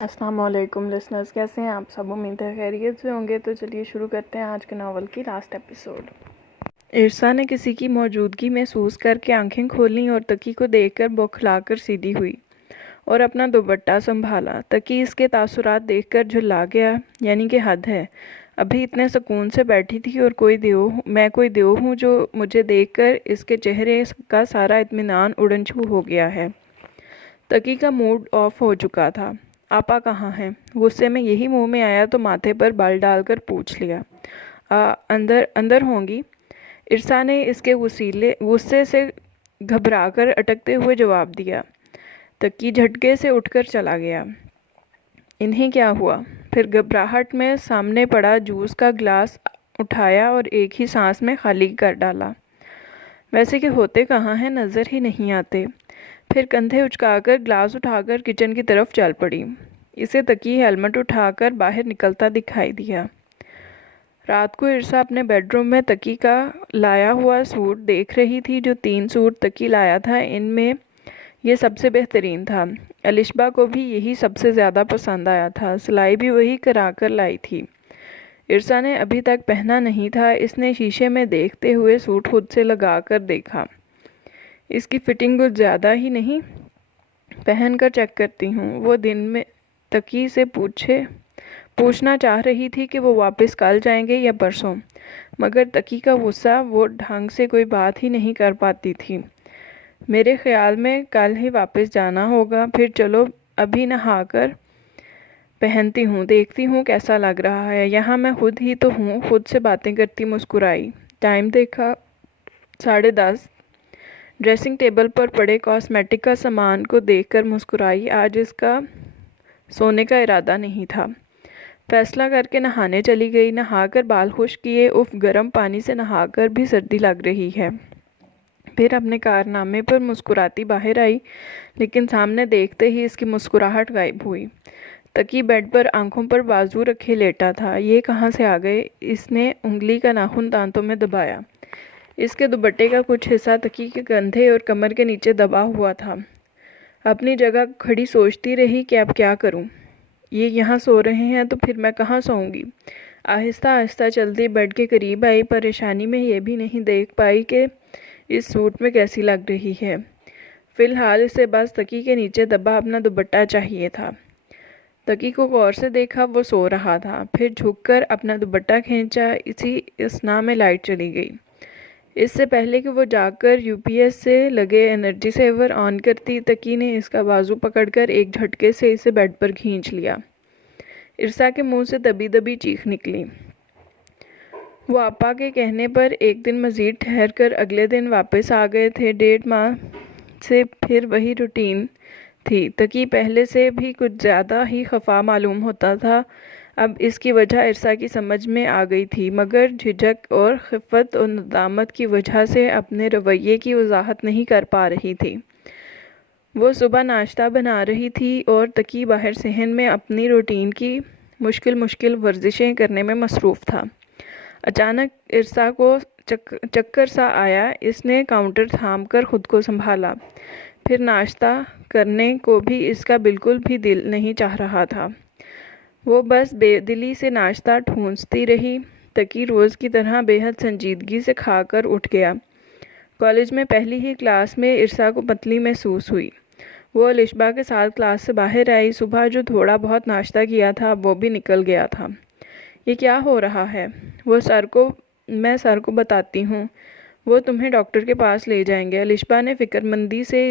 السلام علیکم لسنرز، کیسے ہیں آپ سب؟ امید ہے خیریت سے ہوں گے۔ تو چلیے شروع کرتے ہیں آج کے ناول کی لاسٹ ایپیسوڈ۔ ارسا نے کسی کی موجودگی محسوس کر کے آنکھیں کھولیں اور تقی کو دیکھ کر بوکھلا کر سیدھی ہوئی اور اپنا دوپٹہ سنبھالا۔ تقی اس کے تاثرات دیکھ کر جھلا گیا، یعنی کہ حد ہے، ابھی اتنے سکون سے بیٹھی تھی اور میں کوئی دیو ہوں جو مجھے دیکھ کر اس کے چہرے کا سارا اطمینان اڑن چھو ہو گیا ہے۔ تقی کا موڈ آف ہو چکا تھا۔ آپا کہاں ہیں؟ غصے میں یہی منہ میں آیا تو ماتھے پر بال ڈال کر پوچھ لیا۔ اندر ہوں گی، ارسا نے اس کے غصے سے گھبرا کر اٹکتے ہوئے جواب دیا۔ تقی جھٹکے سے اٹھ کر چلا گیا۔ انہیں کیا ہوا؟ پھر گھبراہٹ میں سامنے پڑا جوس کا گلاس اٹھایا اور ایک ہی سانس میں خالی کر ڈالا۔ ویسے کہ ہوتے کہاں ہیں، نظر ہی نہیں آتے۔ پھر کندھے اچکا کر گلاس اٹھا کر کچن کی طرف چل پڑی۔ اسے تقی ہیلمٹ اٹھا کر باہر نکلتا دکھائی دیا۔ رات کو ارسا اپنے بیڈ روم میں تقی کا لایا ہوا سوٹ دیکھ رہی تھی، جو 3 سوٹ تقی لایا تھا ان میں یہ سب سے بہترین تھا۔ الشبا کو بھی یہی سب سے زیادہ پسند آیا تھا، سلائی بھی وہی کرا کر لائی تھی۔ ارسا نے ابھی تک پہنا نہیں تھا۔ اس نے شیشے میں دیکھتے ہوئے سوٹ خود سے لگا کر دیکھا۔ اس کی فٹنگ کچھ زیادہ ہی نہیں؟ پہن کر چیک کرتی ہوں۔ وہ دن میں تقی سے پوچھنا چاہ رہی تھی کہ وہ واپس کل جائیں گے یا پرسوں، مگر تقی کا غصہ، وہ ڈھنگ سے کوئی بات ہی نہیں کر پاتی تھی۔ میرے خیال میں کل ہی واپس جانا ہوگا۔ پھر چلو ابھی نہا کر پہنتی ہوں، دیکھتی ہوں کیسا لگ رہا ہے۔ یہاں میں خود ہی تو ہوں۔ خود سے باتیں کرتی مسکرائی۔ ٹائم دیکھا، 10:30۔ ڈریسنگ ٹیبل پر پڑے کاسمیٹک کا سامان کو دیکھ کر مسکرائی۔ آج اس کا سونے کا ارادہ نہیں تھا۔ فیصلہ کر کے نہانے چلی گئی۔ نہا کر بال خشک کیے، گرم پانی سے نہا کر بھی سردی لگ رہی ہے۔ پھر اپنے کارنامے پر مسکراتی باہر آئی، لیکن سامنے دیکھتے ہی اس کی مسکراہٹ غائب ہوئی۔ تقی بیڈ پر آنکھوں پر بازو رکھے لیٹا تھا۔ یہ کہاں سے آ گئے؟ اس نے انگلی کا ناخن دانتوں میں دبایا۔ اس کے دوپٹے کا کچھ حصہ تقی کے کندھے اور کمر کے نیچے دبا ہوا تھا۔ اپنی جگہ کھڑی سوچتی رہی کہ اب کیا کروں؟ یہ یہاں سو رہے ہیں تو پھر میں کہاں سوؤں گی؟ آہستہ آہستہ چلتی بیڈ کے قریب آئی۔ پریشانی میں یہ بھی نہیں دیکھ پائی کہ اس سوٹ میں کیسی لگ رہی ہے۔ فی الحال اسے بس تقی کے نیچے دبا اپنا دوپٹہ چاہیے تھا۔ تقی کو غور سے دیکھا، وہ سو رہا تھا۔ پھر جھک کر اپنا دوپٹہ کھینچا۔ اسی اثنا میں لائٹ چلی گئی۔ اس سے پہلے کہ وہ جاگ کر UPS سے لگے انرجی سیور آن کرتی، تقی نے اس کا بازو پکڑ کر ایک جھٹکے سے اسے بیڈ پر کھینچ لیا۔ ارسا کے منہ سے دبی دبی چیخ نکلی۔ وہ آپا کے کہنے پر ایک دن مزید ٹھہر کر اگلے دن واپس آ گئے تھے۔ 1.5 ماہ سے پھر وہی روٹین تھی۔ تقی پہلے سے بھی کچھ زیادہ ہی خفا معلوم ہوتا تھا۔ اب اس کی وجہ ارسا کی سمجھ میں آ گئی تھی، مگر جھجک اور خفت اور ندامت کی وجہ سے اپنے رویے کی وضاحت نہیں کر پا رہی تھی۔ وہ صبح ناشتہ بنا رہی تھی اور تقی باہر صحن میں اپنی روٹین کی مشکل ورزشیں کرنے میں مصروف تھا۔ اچانک ارسا کو چکر سا آیا۔ اس نے کاؤنٹر تھام کر خود کو سنبھالا۔ پھر ناشتہ کرنے کو بھی اس کا بالکل بھی دل نہیں چاہ رہا تھا۔ وہ بس بے دلی سے ناشتہ ٹھونستی رہی۔ تقی روز کی طرح بے حد سنجیدگی سے کھا کر اٹھ گیا۔ کالج میں پہلی ہی کلاس میں ارسا کو پتلی محسوس ہوئی۔ وہ الشبا کے ساتھ کلاس سے باہر آئی۔ صبح جو تھوڑا بہت ناشتہ کیا تھا وہ بھی نکل گیا تھا۔ یہ کیا ہو رہا ہے؟ میں سر کو بتاتی ہوں، وہ تمہیں ڈاکٹر کے پاس لے جائیں گے، الشبا نے فکر مندی سے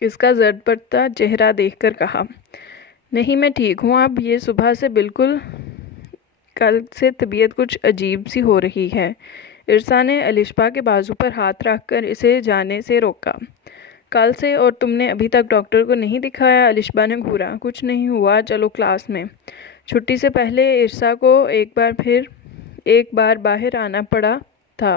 اس کا زرد پڑتا چہرہ دیکھ کر کہا۔ نہیں، میں ٹھیک ہوں اب۔ یہ صبح سے بالکل کل سے طبیعت کچھ عجیب سی ہو رہی ہے۔ ارسا نے الشبا کے بازو پر ہاتھ رکھ کر اسے جانے سے روکا۔ کل سے؟ اور تم نے ابھی تک ڈاکٹر کو نہیں دکھایا؟ الشبا نے گھورا۔ کچھ نہیں ہوا، چلو کلاس میں۔ چھٹی سے پہلے ارسا کو ایک بار باہر آنا پڑا تھا۔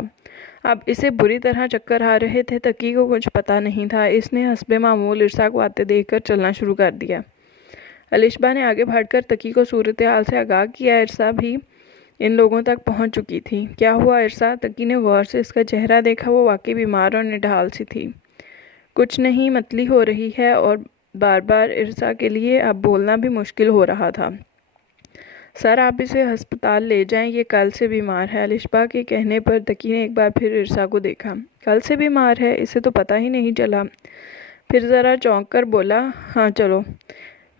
اب اسے بری طرح چکر آ رہے تھے۔ تقی کو کچھ پتہ نہیں تھا۔ اس نے حسب معمول ارسا کو آتے دیکھ کر چلنا شروع کر دیا۔ الشبا نے آگے بڑھ کر تقی کو صورتحال سے آگاہ کیا۔ ارسا بھی ان لوگوں تک پہنچ چکی تھی۔ کیا ہوا ارسا؟ تقی نے غور سے اس کا چہرہ دیکھا۔ وہ واقعی بیمار اور نڈھال سی تھی۔ کچھ نہیں، متلی ہو رہی ہے اور بار بار ارسا کے لیے اب بولنا بھی مشکل ہو رہا تھا۔ سر آپ اسے ہسپتال لے جائیں، یہ کل سے بیمار ہے۔ الشبا کے کہنے پر تقی نے ایک بار پھر ارسا کو دیکھا۔ کل سے بیمار ہے؟ اسے تو پتہ ہی نہیں چلا۔ پھر ذرا چونک کر بولا، ہاں چلو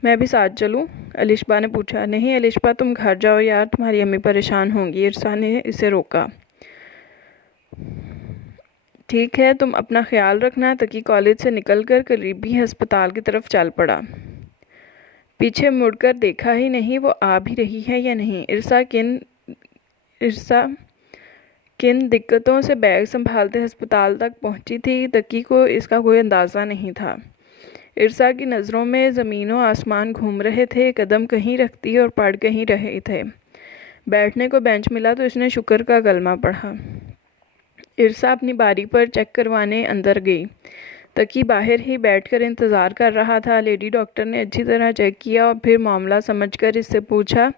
میں بھی ساتھ چلوں؟ الشبا نے پوچھا۔ نہیں الشبا تم گھر جاؤ یار، تمہاری امی پریشان ہوں گی۔ ارسا نے اسے روکا۔ ٹھیک ہے تم اپنا خیال رکھنا۔ تقی کالج سے نکل کر قریبی ہسپتال کی طرف چل پڑا۔ پیچھے مڑ کر دیکھا ہی نہیں وہ آ بھی رہی ہے یا نہیں۔ ارسا کن دقتوں سے بیگ سنبھالتے ہسپتال تک پہنچی تھی، تقی کو اس کا کوئی اندازہ نہیں تھا۔ ارسا کی نظروں میں زمین و آسمان گھوم رہے تھے، قدم کہیں رکھتی اور پڑ کہیں رہے تھے۔ بیٹھنے کو بینچ ملا تو اس نے شکر کا کلمہ پڑھا۔ ارسا اپنی باری پر چیک کروانے اندر گئی۔ تقی باہر ہی بیٹھ کر انتظار کر رہا تھا۔ لیڈی ڈاکٹر نے اچھی طرح چیک کیا اور پھر معاملہ سمجھ کر اس سے پوچھا،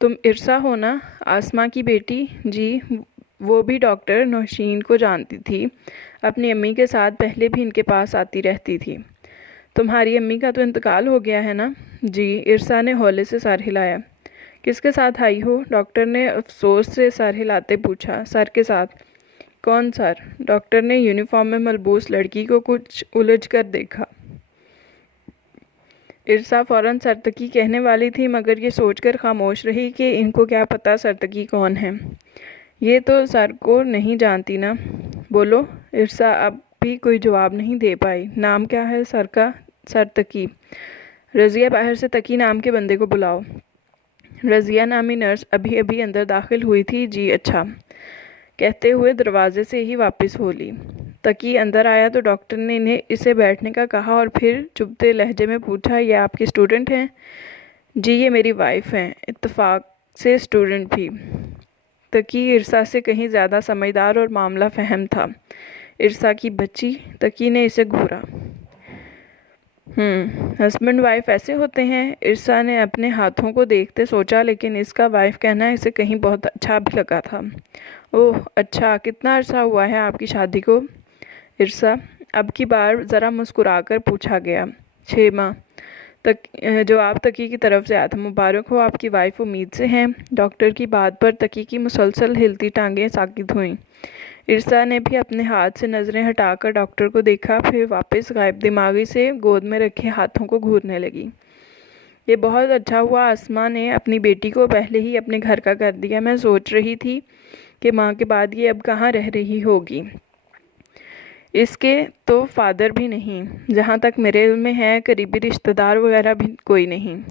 تم ارسا ہو نا؟ آسما کی بیٹی؟ جی۔ وہ بھی ڈاکٹر نوشین کو جانتی تھی، اپنی امی کے ساتھ پہلے بھی ان کے پاس آتی رہتی تھی۔ تمہاری امی کا تو انتقال ہو گیا ہے نا؟ جی۔ ارسا نے ہولے سے سر ہلایا۔ کس کے ساتھ آئی ہو؟ ڈاکٹر نے افسوس سے سر ہلاتے پوچھا۔ سر کے ساتھ۔ کون سر؟ ڈاکٹر نے یونیفارم میں ملبوس لڑکی کو کچھ الجھ کر دیکھا۔ ارسا فوراً سرتقی کہنے والی تھی مگر یہ سوچ کر خاموش رہی کہ ان کو کیا پتہ سرتقی کون ہے۔ یہ تو سر کو نہیں جانتی نا؟ بولو۔ ارسا اب بھی کوئی جواب نہیں دے پائی۔ نام کیا ہے سر کا؟ سرتقی۔ رضیہ باہر سے تقی نام کے بندے کو بلاؤ۔ رضیہ نامی نرس ابھی ابھی اندر داخل ہوئی تھی۔ جی اچھا کہتے ہوئے دروازے سے ہی واپس ہو لی۔ تقی اندر آیا تو ڈاکٹر نے اسے بیٹھنے کا کہا اور پھر چبھتے لہجے میں پوچھا، یہ آپ کی اسٹوڈنٹ ہیں؟ جی یہ میری وائف ہیں۔ اتفاق سے اسٹوڈنٹ بھی۔ تقی ارسا سے کہیں زیادہ سمجھدار اور معاملہ فہم تھا۔ ارسا کی بچی؟ تقی نے اسے گھورا۔ ہسبینڈ وائف ایسے ہوتے ہیں؟ ارسا نے اپنے ہاتھوں کو دیکھتے سوچا لیکن اس کا وائف کہنا اسے کہیں بہت اچھا بھی لگا تھا۔ اوہ اچھا، کتنا عرصہ ہوا ہے آپ کی شادی کو؟ ارسا اب کی بار ذرا مسکرا کر پوچھا گیا۔ 6 ماہ۔ جواب تقی کی طرف سے آیا تھا۔ مبارک ہو، آپ کی وائف امید سے ہیں۔ ڈاکٹر کی بات پر تقی کی مسلسل ہلتی ٹانگیں ساکت ہوئیں۔ ارسا نے بھی اپنے ہاتھ سے نظریں ہٹا کر ڈاکٹر کو دیکھا، پھر واپس غائب دماغی سے گود میں رکھے ہاتھوں کو گھورنے لگی۔ یہ بہت اچھا ہوا آسما نے اپنی بیٹی کو پہلے ہی اپنے گھر کا کر دیا۔ میں سوچ رہی تھی کہ ماں کے بعد یہ اب کہاں رہ رہی ہوگی۔ اس کے تو فادر بھی نہیں، جہاں تک میرے علم میں ہے، قریبی رشتہ دار وغیرہ بھی کوئی نہیں۔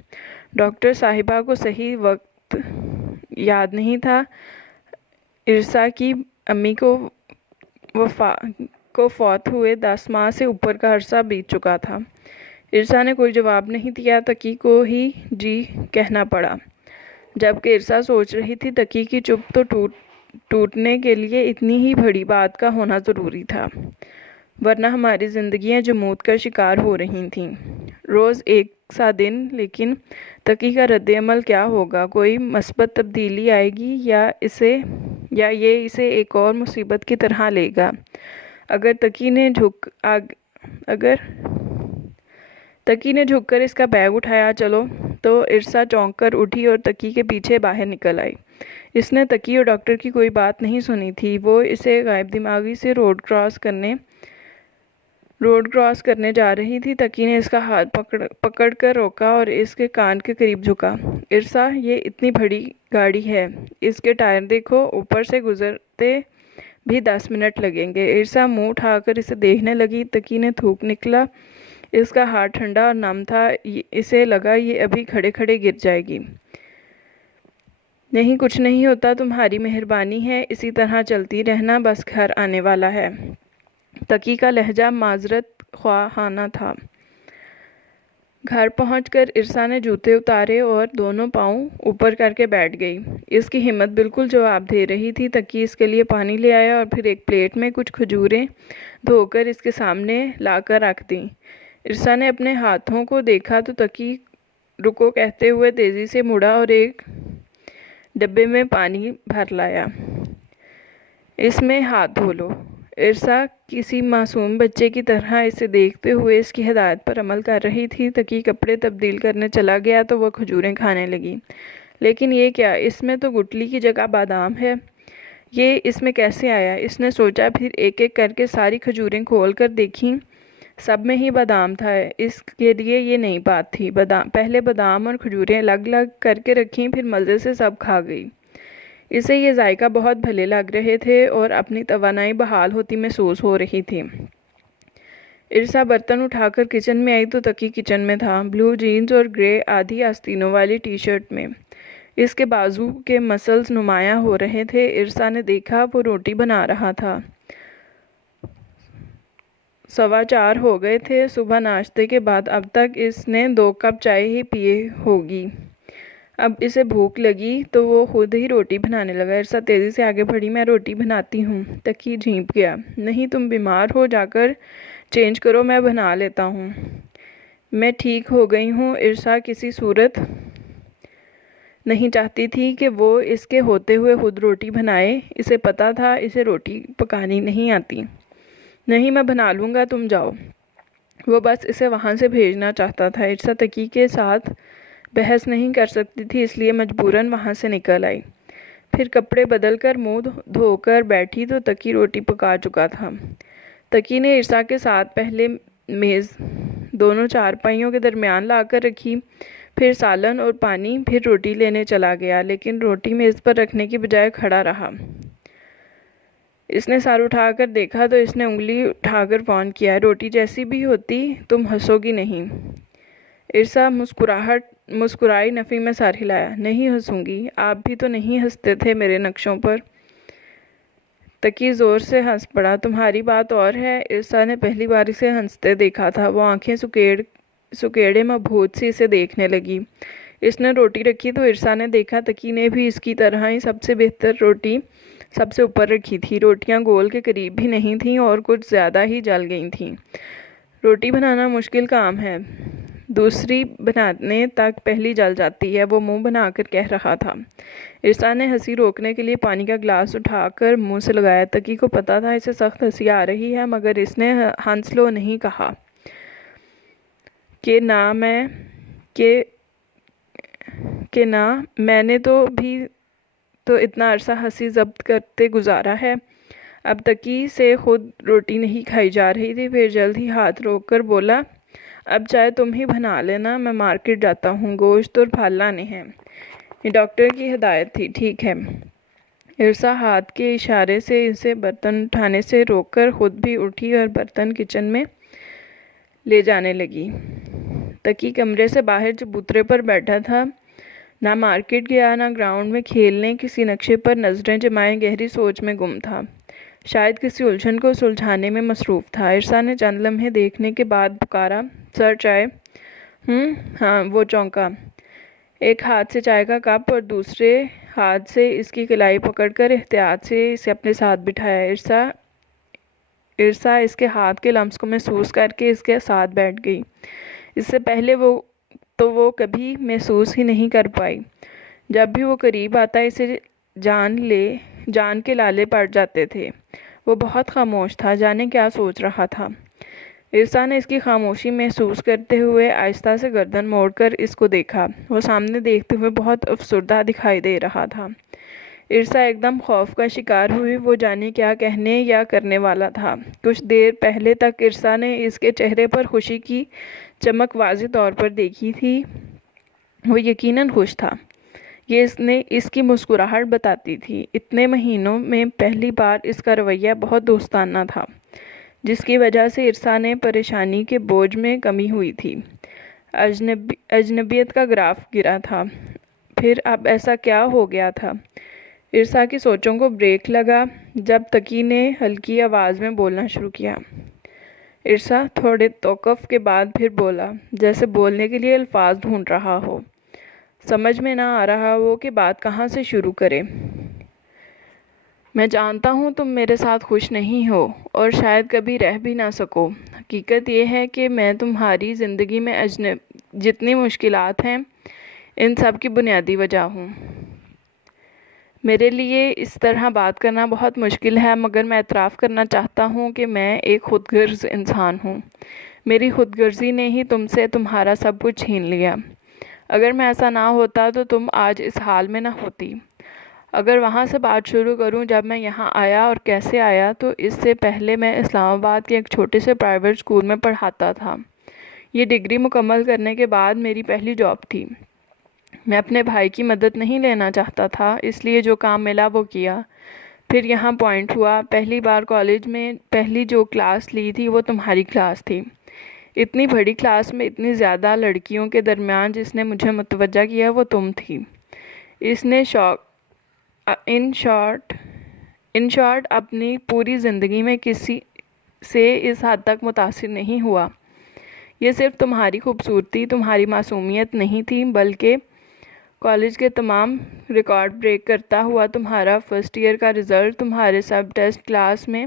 ڈاکٹر صاحبہ کو صحیح وقت یاد نہیں تھا۔ ارسا کی امی کو فوت ہوئے 10 ماہ سے اوپر کا عرصہ بیت چکا تھا۔ ارسا نے کوئی جواب نہیں دیا۔ تقی کو ہی جی کہنا پڑا۔ جبکہ ارسا سوچ رہی تھی تقی کی چپ تو ٹوٹنے کے لیے اتنی ہی بڑی بات کا ہونا ضروری تھا، ورنہ ہماری زندگیاں جمود کا شکار ہو رہی تھیں۔ روز ایک سا دن، لیکن تقی کا رد عمل کیا ہوگا؟ کوئی مثبت تبدیلی آئے گی یا یہ اسے ایک اور مصیبت کی طرح لے گا؟ اگر تقی نے جھک کر اس کا بیگ اٹھایا چلو تو ارسا چونک کر اٹھی اور تقی کے پیچھے باہر نکل آئی۔ اس نے تقی اور ڈاکٹر کی کوئی بات نہیں سنی تھی۔ وہ اسے غائب دماغی سے روڈ کراس کرنے جا رہی تھی۔ تقی نے اس کا ہاتھ پکڑ کر روکا اور اس کے کان کے قریب جھکا۔ ارسا یہ اتنی بڑی گاڑی ہے، اس کے ٹائر دیکھو، اوپر سے گزرتے بھی 10 منٹ لگیں گے۔ ارسا منہ اٹھا کر اسے دیکھنے لگی۔ تقی نے تھوک نکلا۔ اس کا ہاتھ ٹھنڈا اور نم تھا، اسے لگا یہ ابھی کھڑے کھڑے گر جائے گی۔ نہیں کچھ نہیں ہوتا، تمہاری مہربانی ہے، اسی طرح چلتی رہنا، بس گھر آنے والا ہے۔ تقی کا لہجہ معذرت خواہانہ تھا۔ گھر پہنچ کر ارسا نے جوتے اتارے اور دونوں پاؤں اوپر کر کے بیٹھ گئی۔ اس کی ہمت بالکل جواب دے رہی تھی۔ تقی اس کے لیے پانی لے آیا اور پھر ایک پلیٹ میں کچھ کھجوریں دھو کر اس کے سامنے لا کر رکھ دیں۔ ارسا نے اپنے ہاتھوں کو دیکھا تو تقی رکو کہتے ہوئے تیزی سے مڑا اور ایک ڈبے میں پانی بھر لایا۔ اس میں ہاتھ دھو لو۔ ارسا کسی معصوم بچے کی طرح اسے دیکھتے ہوئے اس کی ہدایت پر عمل کر رہی تھی۔ تقی کپڑے تبدیل کرنے چلا گیا تو وہ کھجوریں کھانے لگی۔ لیکن یہ کیا، اس میں تو گٹلی کی جگہ بادام ہے، یہ اس میں کیسے آیا؟ اس نے سوچا، پھر ایک ایک کر کے ساری کھجوریں کھول کر دیکھیں، سب میں ہی بادام تھا۔ اس کے لیے یہ نئی بات تھی۔ پہلے بادام اور کھجوریں الگ الگ کر کے رکھیں، پھر مزے سے سب کھا گئی۔ اسے یہ ذائقہ بہت بھلے لگ رہے تھے اور اپنی توانائی بحال ہوتی محسوس ہو رہی تھی۔ ارسا برتن اٹھا کر کچن میں آئی تو تقی کچن میں تھا، بلو جینز اور گرے آدھی آستینوں والی ٹی شرٹ میں۔ اس کے بازو کے مسلز نمایاں ہو رہے تھے۔ ارسا نے دیکھا وہ روٹی بنا رہا تھا۔ 4:15 ہو گئے تھے۔ صبح ناشتے کے بعد اب تک اس نے 2 کپ چائے ہی پیے ہوگی۔ اب اسے بھوک لگی تو وہ خود ہی روٹی بنانے لگا۔ ارسا تیزی سے آگے بڑھی، میں روٹی بناتی ہوں۔ تقی جھینپ گیا، نہیں تم بیمار ہو، جا کر چینج کرو، میں بنا لیتا ہوں۔ میں ٹھیک ہو گئی ہوں۔ ارسا کسی صورت نہیں چاہتی تھی کہ وہ اس کے ہوتے ہوئے خود روٹی بنائے۔ اسے پتا تھا اسے روٹی پکانی نہیں آتی۔ نہیں میں بنا لوں گا، تم جاؤ۔ وہ بس اسے وہاں سے بھیجنا چاہتا تھا۔ ارسا تقی کے ساتھ بحث نہیں کر سکتی تھی، اس لیے مجبوراً وہاں سے نکل آئی۔ پھر کپڑے بدل کر منہ دھو کر بیٹھی تو تقی روٹی پکا چکا تھا۔ تقی نے ارسا کے ساتھ پہلے میز دونوں چارپائیوں کے درمیان لا کر رکھی، پھر سالن اور پانی، پھر روٹی لینے چلا گیا، لیکن روٹی میز پر رکھنے کی بجائے کھڑا رہا۔ اس نے سر اٹھا کر دیکھا تو اس نے انگلی اٹھا کر فون کیا، روٹی جیسی بھی ہوتی تم ہنسو گی نہیں؟ ارسا مسکرائی، نفی میں سر ہلایا، نہیں ہنسوں گی، آپ بھی تو نہیں ہنستے تھے میرے نقشوں پر۔ تقی زور سے ہنس پڑا، تمہاری بات اور ہے۔ ارسا نے پہلی بار اسے ہنستے دیکھا تھا۔ وہ آنکھیں سکیڑے مبہوت سی اسے دیکھنے لگی۔ اس نے روٹی رکھی تو ارسا نے دیکھا تقی نے بھی اس کی طرح ہی سب سے بہتر روٹی سب سے اوپر رکھی تھی۔ روٹیاں گول کے قریب بھی نہیں تھیں اور کچھ زیادہ ہی جل گئی تھیں۔ روٹی بنانا مشکل کام ہے، دوسری بنانے تک پہلی جل جاتی ہے، وہ منہ بنا کر کہہ رہا تھا۔ ارسا نے ہنسی روکنے کے لیے پانی کا گلاس اٹھا کر منہ سے لگایا۔ تقی کو پتا تھا اسے سخت ہنسی آ رہی ہے، مگر اس نے ہنس لو نہیں کہا کہ نہ میں نے تو بھی تو اتنا عرصہ ہنسی ضبط کرتے گزارا ہے۔ اب تقی سے خود روٹی نہیں کھائی جا رہی تھی۔ پھر جلد ہی ہاتھ روک کر بولا، اب چائے تم ہی بنا لینا، میں مارکیٹ جاتا ہوں، گوشت اور پھل لانے ہیں۔ یہ ڈاکٹر کی ہدایت تھی، ٹھیک ہے۔ ارسا ہاتھ کے اشارے سے اسے برتن اٹھانے سے روک کر خود بھی اٹھی اور برتن کچن میں لے جانے لگی۔ تقی کمرے سے باہر چبوترے پر بیٹھا تھا، نہ مارکیٹ گیا نہ گراؤنڈ میں کھیلنے، کسی نقشے پر نظریں جمائے گہری سوچ میں گم تھا، شاید کسی الجھن کو سلجھانے میں مصروف تھا۔ ارسا نے چند لمحے دیکھنے کے بعد پکارا، سر چائے؟ ہاں۔ وہ چونکا، ایک ہاتھ سے چائے کا کپ اور دوسرے ہاتھ سے اس کی کلائی پکڑ کر احتیاط سے اسے اپنے ساتھ بٹھایا۔ ارسا اس کے ہاتھ کے لمس کو محسوس کر کے اس کے ساتھ بیٹھ گئی۔ اس سے پہلے وہ کبھی محسوس ہی نہیں کر پائی۔ جب بھی وہ قریب آتا اسے جان کے لالے پڑ جاتے تھے۔ وہ بہت خاموش تھا، جانے کیا سوچ رہا تھا۔ ارسا نے اس کی خاموشی محسوس کرتے ہوئے آہستہ سے گردن موڑ کر اس کو دیکھا۔ وہ سامنے دیکھتے ہوئے بہت افسردہ دکھائی دے رہا تھا۔ ارسا ایک دم خوف کا شکار ہوئی، وہ جانے کیا کہنے یا کرنے والا تھا۔ کچھ دیر پہلے تک ارسا نے اس کے چہرے پر خوشی کی چمک واضح طور پر دیکھی تھی، وہ یقیناً خوش تھا، یہ اس کی مسکراہٹ بتاتی تھی۔ اتنے مہینوں میں پہلی بار اس کا رویہ بہت دوستانہ تھا، جس کی وجہ سے ارسا نے پریشانی کے بوجھ میں کمی ہوئی تھی۔ اجنبیت کا گراف گرا تھا۔ پھر اب ایسا کیا ہو گیا تھا؟ ارسا کی سوچوں کو بریک لگا جب تقی نے ہلکی آواز میں بولنا شروع کیا۔ ارسا تھوڑے توقف کے بعد پھر بولا، جیسے بولنے کے لیے الفاظ ڈھونڈ رہا ہو، سمجھ میں نہ آ رہا ہو کہ بات کہاں سے شروع کرے۔ میں جانتا ہوں تم میرے ساتھ خوش نہیں ہو اور شاید کبھی رہ بھی نہ سکو۔ حقیقت یہ ہے کہ میں تمہاری زندگی میں جتنی مشکلات ہیں ان سب کی بنیادی وجہ ہوں۔ میرے لیے اس طرح بات کرنا بہت مشکل ہے، مگر میں اعتراف کرنا چاہتا ہوں کہ میں ایک خود غرض انسان ہوں۔ میری خود غرضی نے ہی تم سے تمہارا سب کچھ چھین لیا۔ اگر میں ایسا نہ ہوتا تو تم آج اس حال میں نہ ہوتی۔ اگر وہاں سے بات شروع کروں جب میں یہاں آیا اور کیسے آیا، تو اس سے پہلے میں اسلام آباد کے ایک چھوٹے سے پرائیویٹ اسکول میں پڑھاتا تھا۔ یہ ڈگری مکمل کرنے کے بعد میری پہلی جاب تھی۔ میں اپنے بھائی کی مدد نہیں لینا چاہتا تھا، اس لیے جو کام ملا وہ کیا۔ پھر یہاں پوائنٹ ہوا، پہلی بار کالج میں پہلی جو کلاس لی تھی وہ تمہاری کلاس تھی۔ اتنی بڑی کلاس میں اتنی زیادہ لڑکیوں کے درمیان جس نے مجھے متوجہ کیا وہ تم تھی۔ اس نے ان شارٹ اپنی پوری زندگی میں کسی سے اس حد تک متاثر نہیں ہوا۔ یہ صرف تمہاری خوبصورتی، تمہاری معصومیت نہیں تھی، بلکہ کالج کے تمام ریکارڈ بریک کرتا ہوا تمہارا فرسٹ ایئر کا رزلٹ، تمہارے سب ٹیسٹ کلاس میں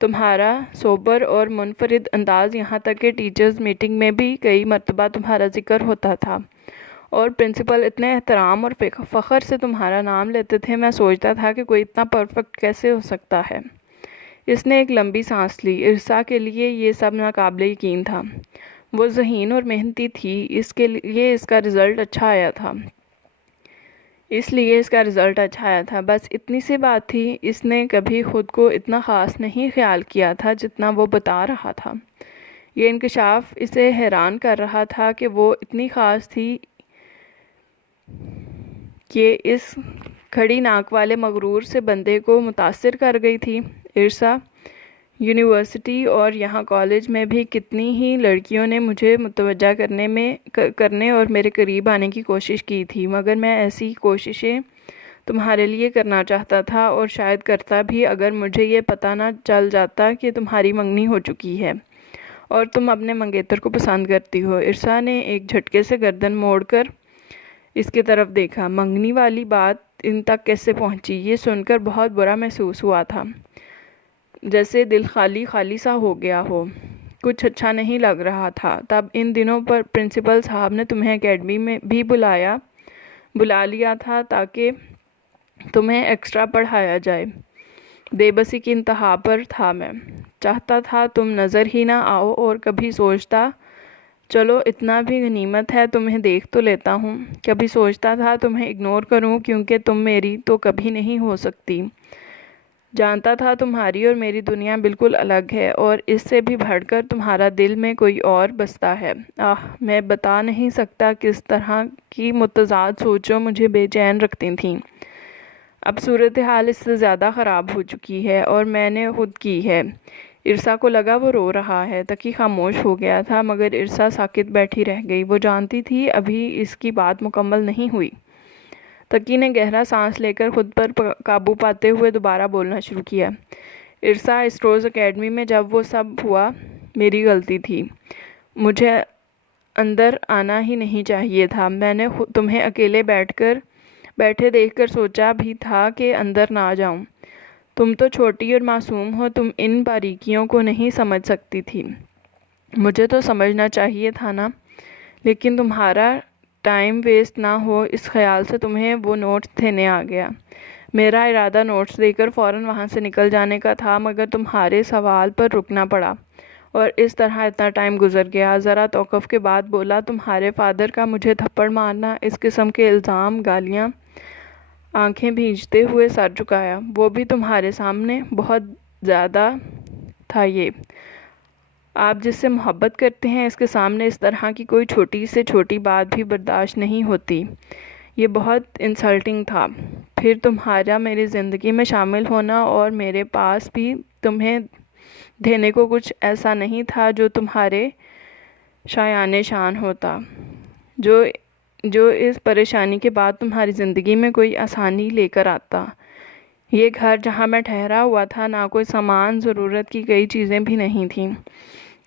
تمہارا سوبر اور منفرد انداز، یہاں تک کہ ٹیچرز میٹنگ میں بھی کئی مرتبہ تمہارا ذکر ہوتا تھا اور پرنسپل اتنے احترام اور فخر سے تمہارا نام لیتے تھے، میں سوچتا تھا کہ کوئی اتنا پرفیکٹ کیسے ہو سکتا ہے۔ اس نے ایک لمبی سانس لی۔ ارسا کے لیے یہ سب ناقابل یقین تھا۔ وہ ذہین اور محنتی تھی، اس لیے اس کا رزلٹ اچھا آیا تھا۔ بس اتنی سی بات تھی۔ اس نے کبھی خود کو اتنا خاص نہیں خیال کیا تھا جتنا وہ بتا رہا تھا۔ یہ انکشاف اسے حیران کر رہا تھا کہ وہ اتنی خاص تھی کہ اس کھڑی ناک والے مغرور سے بندے کو متاثر کر گئی تھی۔ ارسا، یونیورسٹی اور یہاں کالج میں بھی کتنی ہی لڑکیوں نے مجھے متوجہ کرنے اور میرے قریب آنے کی کوشش کی تھی، مگر میں ایسی کوششیں تمہارے لیے کرنا چاہتا تھا اور شاید کرتا بھی اگر مجھے یہ پتہ نہ چل جاتا کہ تمہاری منگنی ہو چکی ہے اور تم اپنے منگیتر کو پسند کرتی ہو۔ ارسا نے ایک جھٹکے سے گردن موڑ کر اس کی طرف دیکھا۔ منگنی والی بات ان تک کیسے پہنچی؟ یہ سن کر بہت برا محسوس ہوا تھا، جیسے دل خالی خالی سا ہو گیا ہو۔ کچھ اچھا نہیں لگ رہا تھا۔ تب ان دنوں پر پرنسپل صاحب نے تمہیں اکیڈمی میں بھی بلا لیا تھا تاکہ تمہیں ایکسٹرا پڑھایا جائے۔ بے بسی کی انتہا پر تھا میں۔ چاہتا تھا تم نظر ہی نہ آؤ اور کبھی سوچتا چلو اتنا بھی غنیمت ہے تمہیں دیکھ تو لیتا ہوں۔ کبھی سوچتا تھا تمہیں اگنور کروں کیونکہ تم میری تو کبھی نہیں ہو سکتی۔ جانتا تھا تمہاری اور میری دنیا بالکل الگ ہے اور اس سے بھی بڑھ کر تمہارا دل میں کوئی اور بستا ہے۔ میں بتا نہیں سکتا کس طرح کی متضاد سوچوں مجھے بے چین رکھتی تھیں۔ اب صورتحال اس سے زیادہ خراب ہو چکی ہے اور میں نے خود کی ہے۔ ارسا کو لگا وہ رو رہا ہے۔ تقی خاموش ہو گیا تھا، مگر ارسا ساکت بیٹھی رہ گئی۔ وہ جانتی تھی ابھی اس کی بات مکمل نہیں ہوئی۔ تقی نے گہرا سانس لے کر خود پر قابو پاتے ہوئے دوبارہ بولنا شروع کیا۔ ارسا، اس روز اکیڈمی میں جب وہ سب ہوا میری غلطی تھی۔ مجھے اندر آنا ہی نہیں چاہیے تھا۔ میں نے تمہیں اکیلے بیٹھے دیکھ کر سوچا بھی تھا کہ اندر نہ جاؤں۔ تم تو چھوٹی اور معصوم ہو، تم ان باریکیوں کو نہیں سمجھ سکتی تھی۔ مجھے تو سمجھنا چاہیے تھا نا، لیکن تمہارا ٹائم ویسٹ نہ ہو اس خیال سے تمہیں وہ نوٹس دینے آ گیا۔ میرا ارادہ نوٹس دے کر فوراً وہاں سے نکل جانے کا تھا، مگر تمہارے سوال پر رکنا پڑا اور اس طرح اتنا ٹائم گزر گیا۔ ذرا توقف کے بعد بولا، تمہارے فادر کا مجھے تھپڑ مارنا، اس قسم کے الزام، گالیاں۔ آنکھیں بھیجتے ہوئے سر جھکایا۔ وہ بھی تمہارے سامنے؟ بہت زیادہ تھا یہ۔ آپ جس سے محبت کرتے ہیں اس کے سامنے اس طرح کی کوئی چھوٹی سے چھوٹی بات بھی برداشت نہیں ہوتی۔ یہ بہت انسلٹنگ تھا۔ پھر تمہارا میری زندگی میں شامل ہونا اور میرے پاس بھی تمہیں دینے کو کچھ ایسا نہیں تھا جو تمہارے شایان شان ہوتا، جو اس پریشانی کے بعد تمہاری زندگی میں کوئی آسانی لے کر آتا۔ یہ گھر جہاں میں ٹھہرا ہوا تھا، نہ کوئی سامان، ضرورت کی کئی چیزیں بھی نہیں تھیں۔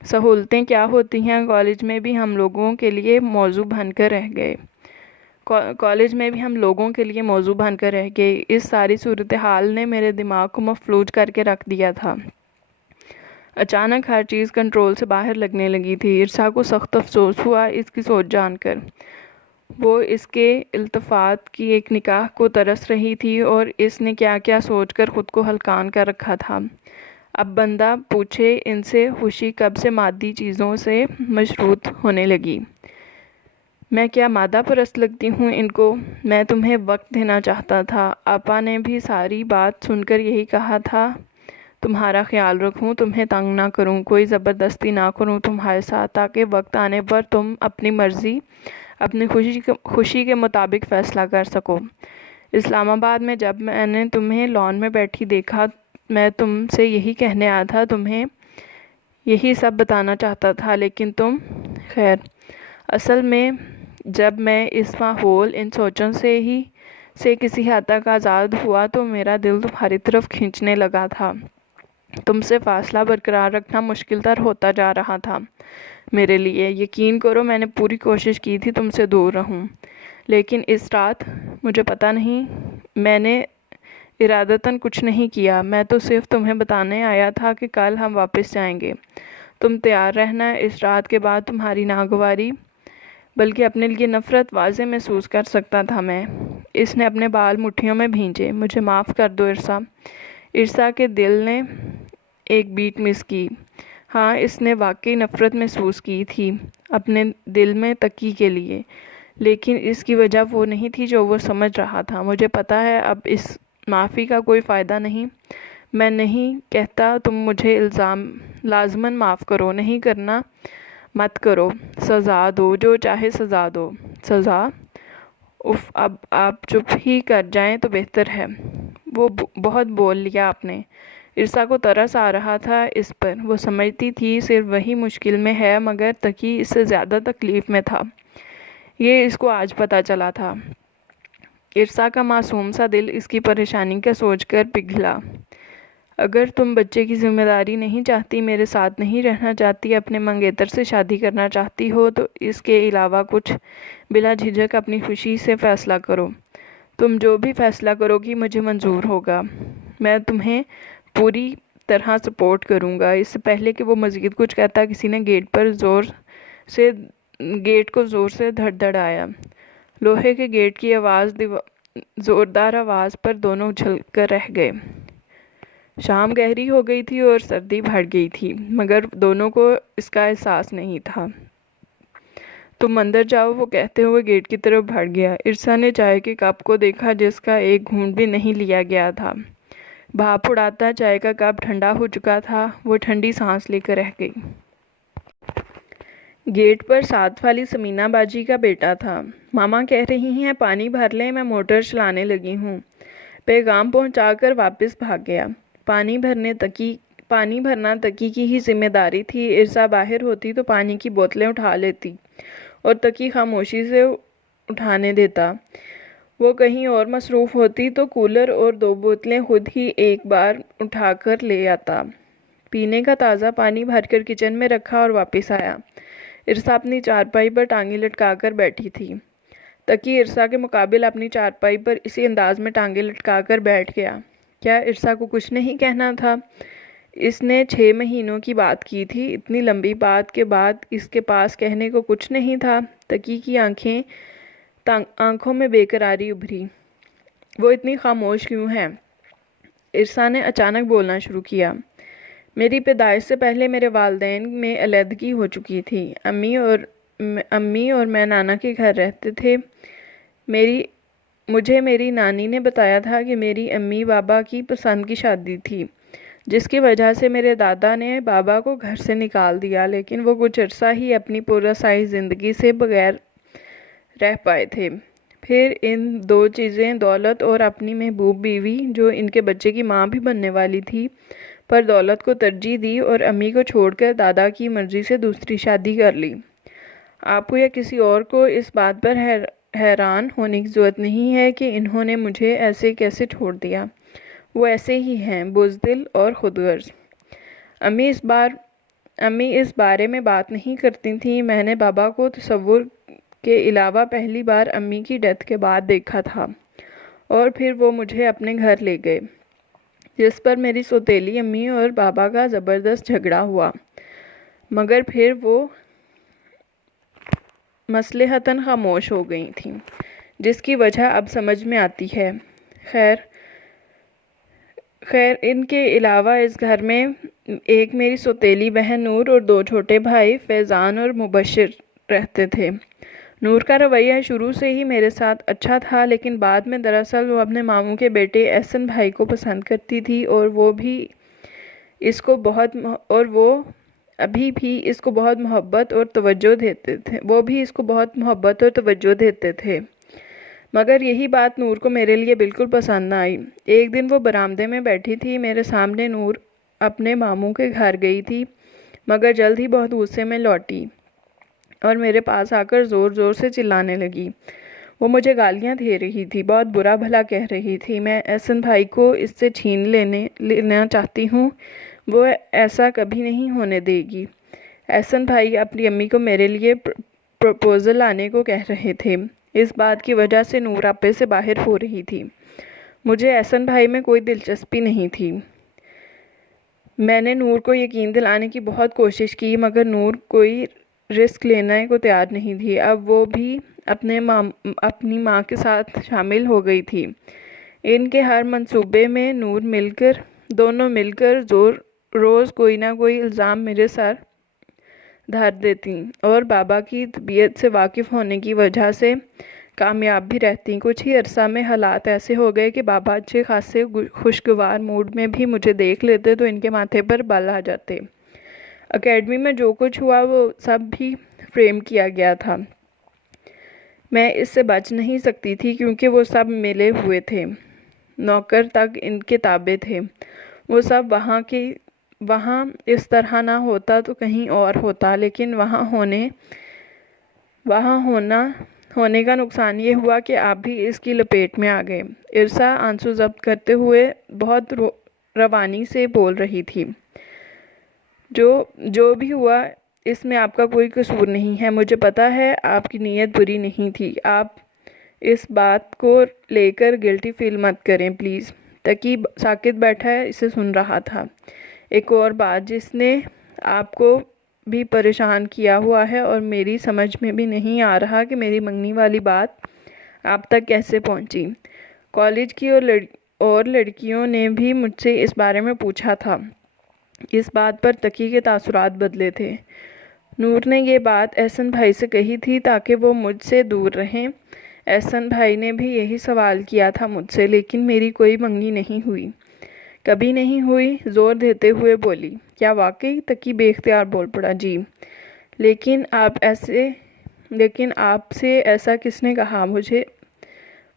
سہولتیں کیا ہوتی ہیں، کالج میں بھی ہم لوگوں کے لیے موضوع بن کر رہ گئے۔ اس ساری صورتحال نے میرے دماغ کو مفلوج کر کے رکھ دیا تھا۔ اچانک ہر چیز کنٹرول سے باہر لگنے لگی تھی۔ ارسا کو سخت افسوس ہوا اس کی سوچ جان کر۔ وہ اس کے التفات کی ایک نگاہ کو ترس رہی تھی اور اس نے کیا کیا سوچ کر خود کو ہلکان کر رکھا تھا۔ اب بندہ پوچھے ان سے خوشی کب سے مادی چیزوں سے مشروط ہونے لگی؟ میں کیا مادہ پرست لگتی ہوں ان کو؟ میں تمہیں وقت دینا چاہتا تھا۔ آپا نے بھی ساری بات سن کر یہی کہا تھا، تمہارا خیال رکھوں، تمہیں تنگ نہ کروں، کوئی زبردستی نہ کروں تمہارے ساتھ، تاکہ وقت آنے پر تم اپنی مرضی، اپنی خوشی کے مطابق فیصلہ کر سکو۔ اسلام آباد میں جب میں نے تمہیں لان میں بیٹھی دیکھا، میں تم سے یہی کہنے آیا تھا، تمہیں یہی سب بتانا چاہتا تھا، لیکن تم… خیر، اصل میں جب میں اس ماحول، ان سوچوں سے کسی حد تک آزاد ہوا تو میرا دل تمہاری طرف کھینچنے لگا تھا۔ تم سے فاصلہ برقرار رکھنا مشکل تر ہوتا جا رہا تھا میرے لیے۔ یقین کرو میں نے پوری کوشش کی تھی تم سے دور رہوں، لیکن اس رات مجھے پتہ نہیں، میں نے ارادتاً کچھ نہیں کیا، میں تو صرف تمہیں بتانے آیا تھا کہ کل ہم واپس جائیں گے، تم تیار رہنا۔ اس رات کے بعد تمہاری ناگواری بلکہ اپنے لیے نفرت واضح محسوس کر سکتا تھا میں۔ اس نے اپنے بال مٹھیوں میں بھینجے۔ مجھے معاف کر دو ارسا۔ ارسا کے دل نے ایک بیٹ مس کی۔ ہاں، اس نے واقعی نفرت محسوس کی تھی اپنے دل میں تقی کے لیے، لیکن اس کی وجہ وہ نہیں تھی جو وہ سمجھ رہا تھا۔ مجھے پتا ہے اب اس معافی کا کوئی فائدہ نہیں۔ میں نہیں کہتا تم مجھے لازماً معاف کرو، نہیں کرنا مت کرو، سزا دو، جو چاہے سزا دو۔ سزا؟ اف، اب آپ چپ ہی کر جائیں تو بہتر ہے۔ وہ بہت بول لیا آپ نے۔ ارسا کو ترس آ رہا تھا اس پر۔ وہ سمجھتی تھی صرف وہی مشکل میں ہے، مگر تقی اس سے زیادہ تکلیف میں تھا۔ یہ اس کو آج پتہ چلا تھا۔ ارسا کا معصوم سا دل اس کی پریشانی کا سوچ کر پگھلا۔ اگر تم بچے کی ذمہ داری نہیں چاہتی، میرے ساتھ نہیں رہنا چاہتی، اپنے منگیتر سے شادی کرنا چاہتی ہو تو اس کے علاوہ کچھ بلا جھجک اپنی خوشی سے فیصلہ کرو۔ تم جو بھی فیصلہ کرو گی مجھے منظور ہوگا۔ میں تمہیں پوری طرح سپورٹ کروں گا۔ اس سے پہلے کہ وہ مزید کچھ کہتا، کسی نے گیٹ کو زور سے دھڑدھڑایا۔ لوہے کے گیٹ کی زوردار آواز پر دونوں اچھل کر رہ گئے۔ شام گہری ہو گئی تھی اور سردی بڑھ گئی تھی، مگر دونوں کو اس کا احساس نہیں تھا۔ تم اندر جاؤ، وہ کہتے ہوئے گیٹ کی طرف بڑھ گیا۔ ارسا نے چائے کے کپ کو دیکھا جس کا ایک گھونٹ بھی نہیں لیا گیا تھا۔ بھاپ اڑاتا چائے کا کپ ٹھنڈا ہو چکا تھا۔ وہ ٹھنڈی سانس لے کر رہ گئی۔ گیٹ پر ساتھ والی سمینا باجی کا بیٹا تھا۔ ماما کہہ رہی ہیں پانی بھر لیں، میں موٹر چلانے لگی ہوں۔ پیغام پہنچا کر واپس بھاگ گیا۔ پانی بھرنا تقی کی ہی ذمہ داری تھی۔ ارسا باہر ہوتی تو پانی کی بوتلیں اٹھا لیتی اور تقی خاموشی سے اٹھانے دیتا۔ وہ کہیں اور مصروف ہوتی تو کولر اور 2 بوتلیں خود ہی ایک بار اٹھا کر لے آتا۔ پینے کا تازہ پانی بھر کر کچن میں رکھا اور واپس آیا۔ ارسا اپنی چارپائی پر ٹانگیں لٹکا کر بیٹھی تھی۔ تقی ارسا کے مقابل اپنی چارپائی پر اسی انداز میں ٹانگیں لٹکا کر بیٹھ گیا۔ کیا ارسا کو کچھ نہیں کہنا تھا؟ اس نے 6 مہینوں کی بات کی تھی، اتنی لمبی بات کے بعد اس کے پاس کہنے کو کچھ نہیں تھا۔ تقی کی آنکھوں میں بے قراری ابھری۔ وہ اتنی خاموش کیوں ہے؟ ارسا نے اچانک بولنا شروع کیا۔ میری پیدائش سے پہلے میرے والدین میں علیحدگی ہو چکی تھی۔ امی اور میں نانا کے گھر رہتے تھے۔ مجھے میری نانی نے بتایا تھا کہ میری امی بابا کی پسند کی شادی تھی، جس کی وجہ سے میرے دادا نے بابا کو گھر سے نکال دیا، لیکن وہ کچھ عرصہ ہی اپنی پراسرار زندگی سے بغیر رہ پائے تھے۔ پھر ان 2 چیزیں، دولت اور اپنی محبوب بیوی جو ان کے بچے کی ماں بھی بننے والی تھی، پر دولت کو ترجیح دی اور امی کو چھوڑ کر دادا کی مرضی سے دوسری شادی کر لی۔ آپ کو یا کسی اور کو اس بات پر حیران ہونے کی ضرورت نہیں ہے کہ انہوں نے مجھے ایسے کیسے چھوڑ دیا۔ وہ ایسے ہی ہیں، بزدل اور خود غرض۔ امی اس بارے میں بات نہیں کرتی تھیں۔ میں نے بابا کو تصور کے علاوہ پہلی بار امی کی ڈیتھ کے بعد دیکھا تھا، اور پھر وہ مجھے اپنے گھر لے گئے، جس پر میری سوتیلی امی اور بابا کا زبردست جھگڑا ہوا، مگر پھر مصلحتاً خاموش ہو گئی تھیں، جس کی وجہ اب سمجھ میں آتی ہے۔ خیر ان کے علاوہ اس گھر میں ایک میری سوتیلی بہن نور اور 2 چھوٹے بھائی فیضان اور مبشر رہتے تھے۔ نور کا رویہ شروع سے ہی میرے ساتھ اچھا تھا، لیکن بعد میں دراصل وہ اپنے ماموں کے بیٹے احسن بھائی کو پسند کرتی تھی اور وہ ابھی بھی اس کو بہت محبت اور توجہ دیتے تھے۔ مگر یہی بات نور کو میرے لیے بالکل پسند نہ آئی۔ ایک دن وہ برآمدے میں بیٹھی تھی، میرے سامنے نور اپنے ماموں کے گھر گئی تھی، مگر جلد ہی بہت غصے میں لوٹی اور میرے پاس آ کر زور زور سے چلانے لگی۔ وہ مجھے گالیاں دے رہی تھی، بہت برا بھلا کہہ رہی تھی۔ میں احسن بھائی کو اس سے چھین لینا چاہتی ہوں، وہ ایسا کبھی نہیں ہونے دے گی۔ احسن بھائی اپنی امی کو میرے لیے پروپوزل لانے کو کہہ رہے تھے۔ اس بات کی وجہ سے نور آپے سے باہر ہو رہی تھی۔ مجھے احسن بھائی میں کوئی دلچسپی نہیں تھی۔ میں نے نور کو یقین دلانے کی بہت کوشش کی، مگر نور کوئی رسک لینے کو تیار نہیں تھی۔ اب وہ بھی اپنی ماں کے ساتھ شامل ہو گئی تھی۔ ان کے ہر منصوبے میں دونوں مل کر روز کوئی نہ کوئی الزام میرے سر دھر دیتی اور بابا کی طبیعت سے واقف ہونے کی وجہ سے کامیاب بھی رہتی۔ کچھ ہی عرصہ میں حالات ایسے ہو گئے کہ بابا اچھے خاصے خوشگوار موڈ میں بھی مجھے دیکھ لیتے تو ان کے ماتھے پر بال آ جاتے۔ اکیڈمی میں جو کچھ ہوا وہ سب بھی فریم کیا گیا تھا۔ میں اس سے بچ نہیں سکتی تھی کیونکہ وہ سب ملے ہوئے تھے، نوکر تک ان کے تابع تھے۔ وہ سب وہاں اس طرح نہ ہوتا تو کہیں اور ہوتا، لیکن وہاں ہونے کا نقصان یہ ہوا کہ آپ بھی اس کی لپیٹ میں آ گئے۔ ارسا آنسو ضبط کرتے ہوئے بہت روانی سے بول رہی تھی۔ جو بھی ہوا اس میں آپ کا کوئی قصور نہیں ہے۔ مجھے پتا ہے آپ کی نیت بری نہیں تھی۔ آپ اس بات کو لے کر گلٹی فیل مت کریں پلیز۔ تقی ساکت بیٹھا اسے سن رہا تھا۔ ایک اور بات جس نے آپ کو بھی پریشان کیا ہوا ہے اور میری سمجھ میں بھی نہیں آ رہا کہ میری منگنی والی بات آپ تک کیسے پہنچی۔ کالج کی اور لڑکیوں نے بھی مجھ سے اس بارے میں پوچھا تھا۔ اس بات پر تقی کے تاثرات بدلے تھے۔ نور نے یہ بات احسن بھائی سے کہی تھی تاکہ وہ مجھ سے دور رہیں۔ احسن بھائی نے بھی یہی سوال کیا تھا مجھ سے، لیکن میری کوئی منگنی نہیں ہوئی، کبھی نہیں ہوئی، زور دیتے ہوئے بولی۔ کیا واقعی؟ تقی بے اختیار بول پڑا۔ جی، لیکن آپ سے ایسا کس نے کہا؟ مجھے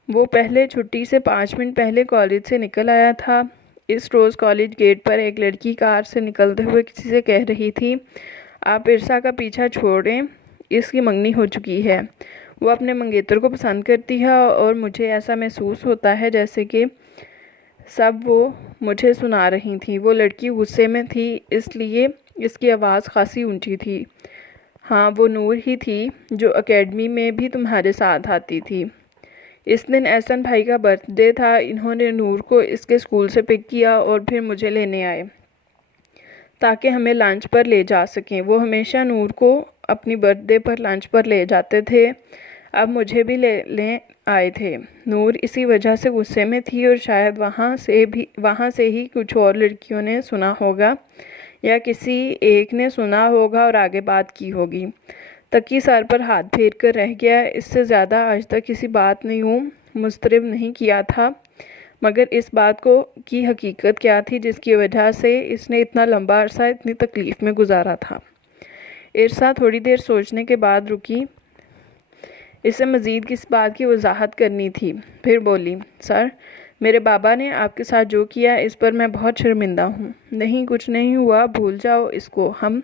وہ پہلے چھٹی سے 5 منٹ پہلے کالج سے نکل آیا تھا۔ اس روز کالج گیٹ پر ایک لڑکی کار سے نکلتے ہوئے کسی سے کہہ رہی تھی، آپ ارسا کا پیچھا چھوڑیں، اس کی منگنی ہو چکی ہے، وہ اپنے منگیتر کو پسند کرتی ہے اور مجھے ایسا محسوس ہوتا ہے جیسے کہ سب وہ مجھے سنا رہی تھی۔ وہ لڑکی غصے میں تھی، اس لیے اس کی آواز خاصی اونچی تھی۔ ہاں، وہ نور ہی تھی جو اکیڈمی میں بھی تمہارے ساتھ آتی تھی۔ اس دن احسن بھائی کا برتھ ڈے تھا۔ انہوں نے نور کو اس کے اسکول سے پک کیا اور پھر مجھے لینے آئے تاکہ ہمیں لنچ پر لے جا سکیں۔ وہ ہمیشہ نور کو اپنی برتھ ڈے پر لنچ پر لے جاتے تھے، اب مجھے بھی لے آئے تھے۔ نور اسی وجہ سے غصے میں تھی اور شاید وہاں سے ہی کچھ اور لڑکیوں نے سنا ہوگا یا کسی ایک نے سنا ہوگا اور آگے بات کی ہوگی۔ تقی سر پر ہاتھ پھیر کر رہ گیا۔ اس سے زیادہ آج تک کسی بات نے یوں مضطرب نہیں کیا تھا، مگر اس بات کی حقیقت کیا تھی جس کی وجہ سے اس نے اتنا لمبا عرصہ اتنی تکلیف میں گزارا تھا۔ ارسا تھوڑی دیر سوچنے کے بعد رکی۔ اسے مزید کس بات کی وضاحت کرنی تھی، پھر بولی، سر، میرے بابا نے آپ کے ساتھ جو کیا اس پر میں بہت شرمندہ ہوں۔ نہیں، کچھ نہیں ہوا، بھول جاؤ اس کو، ہم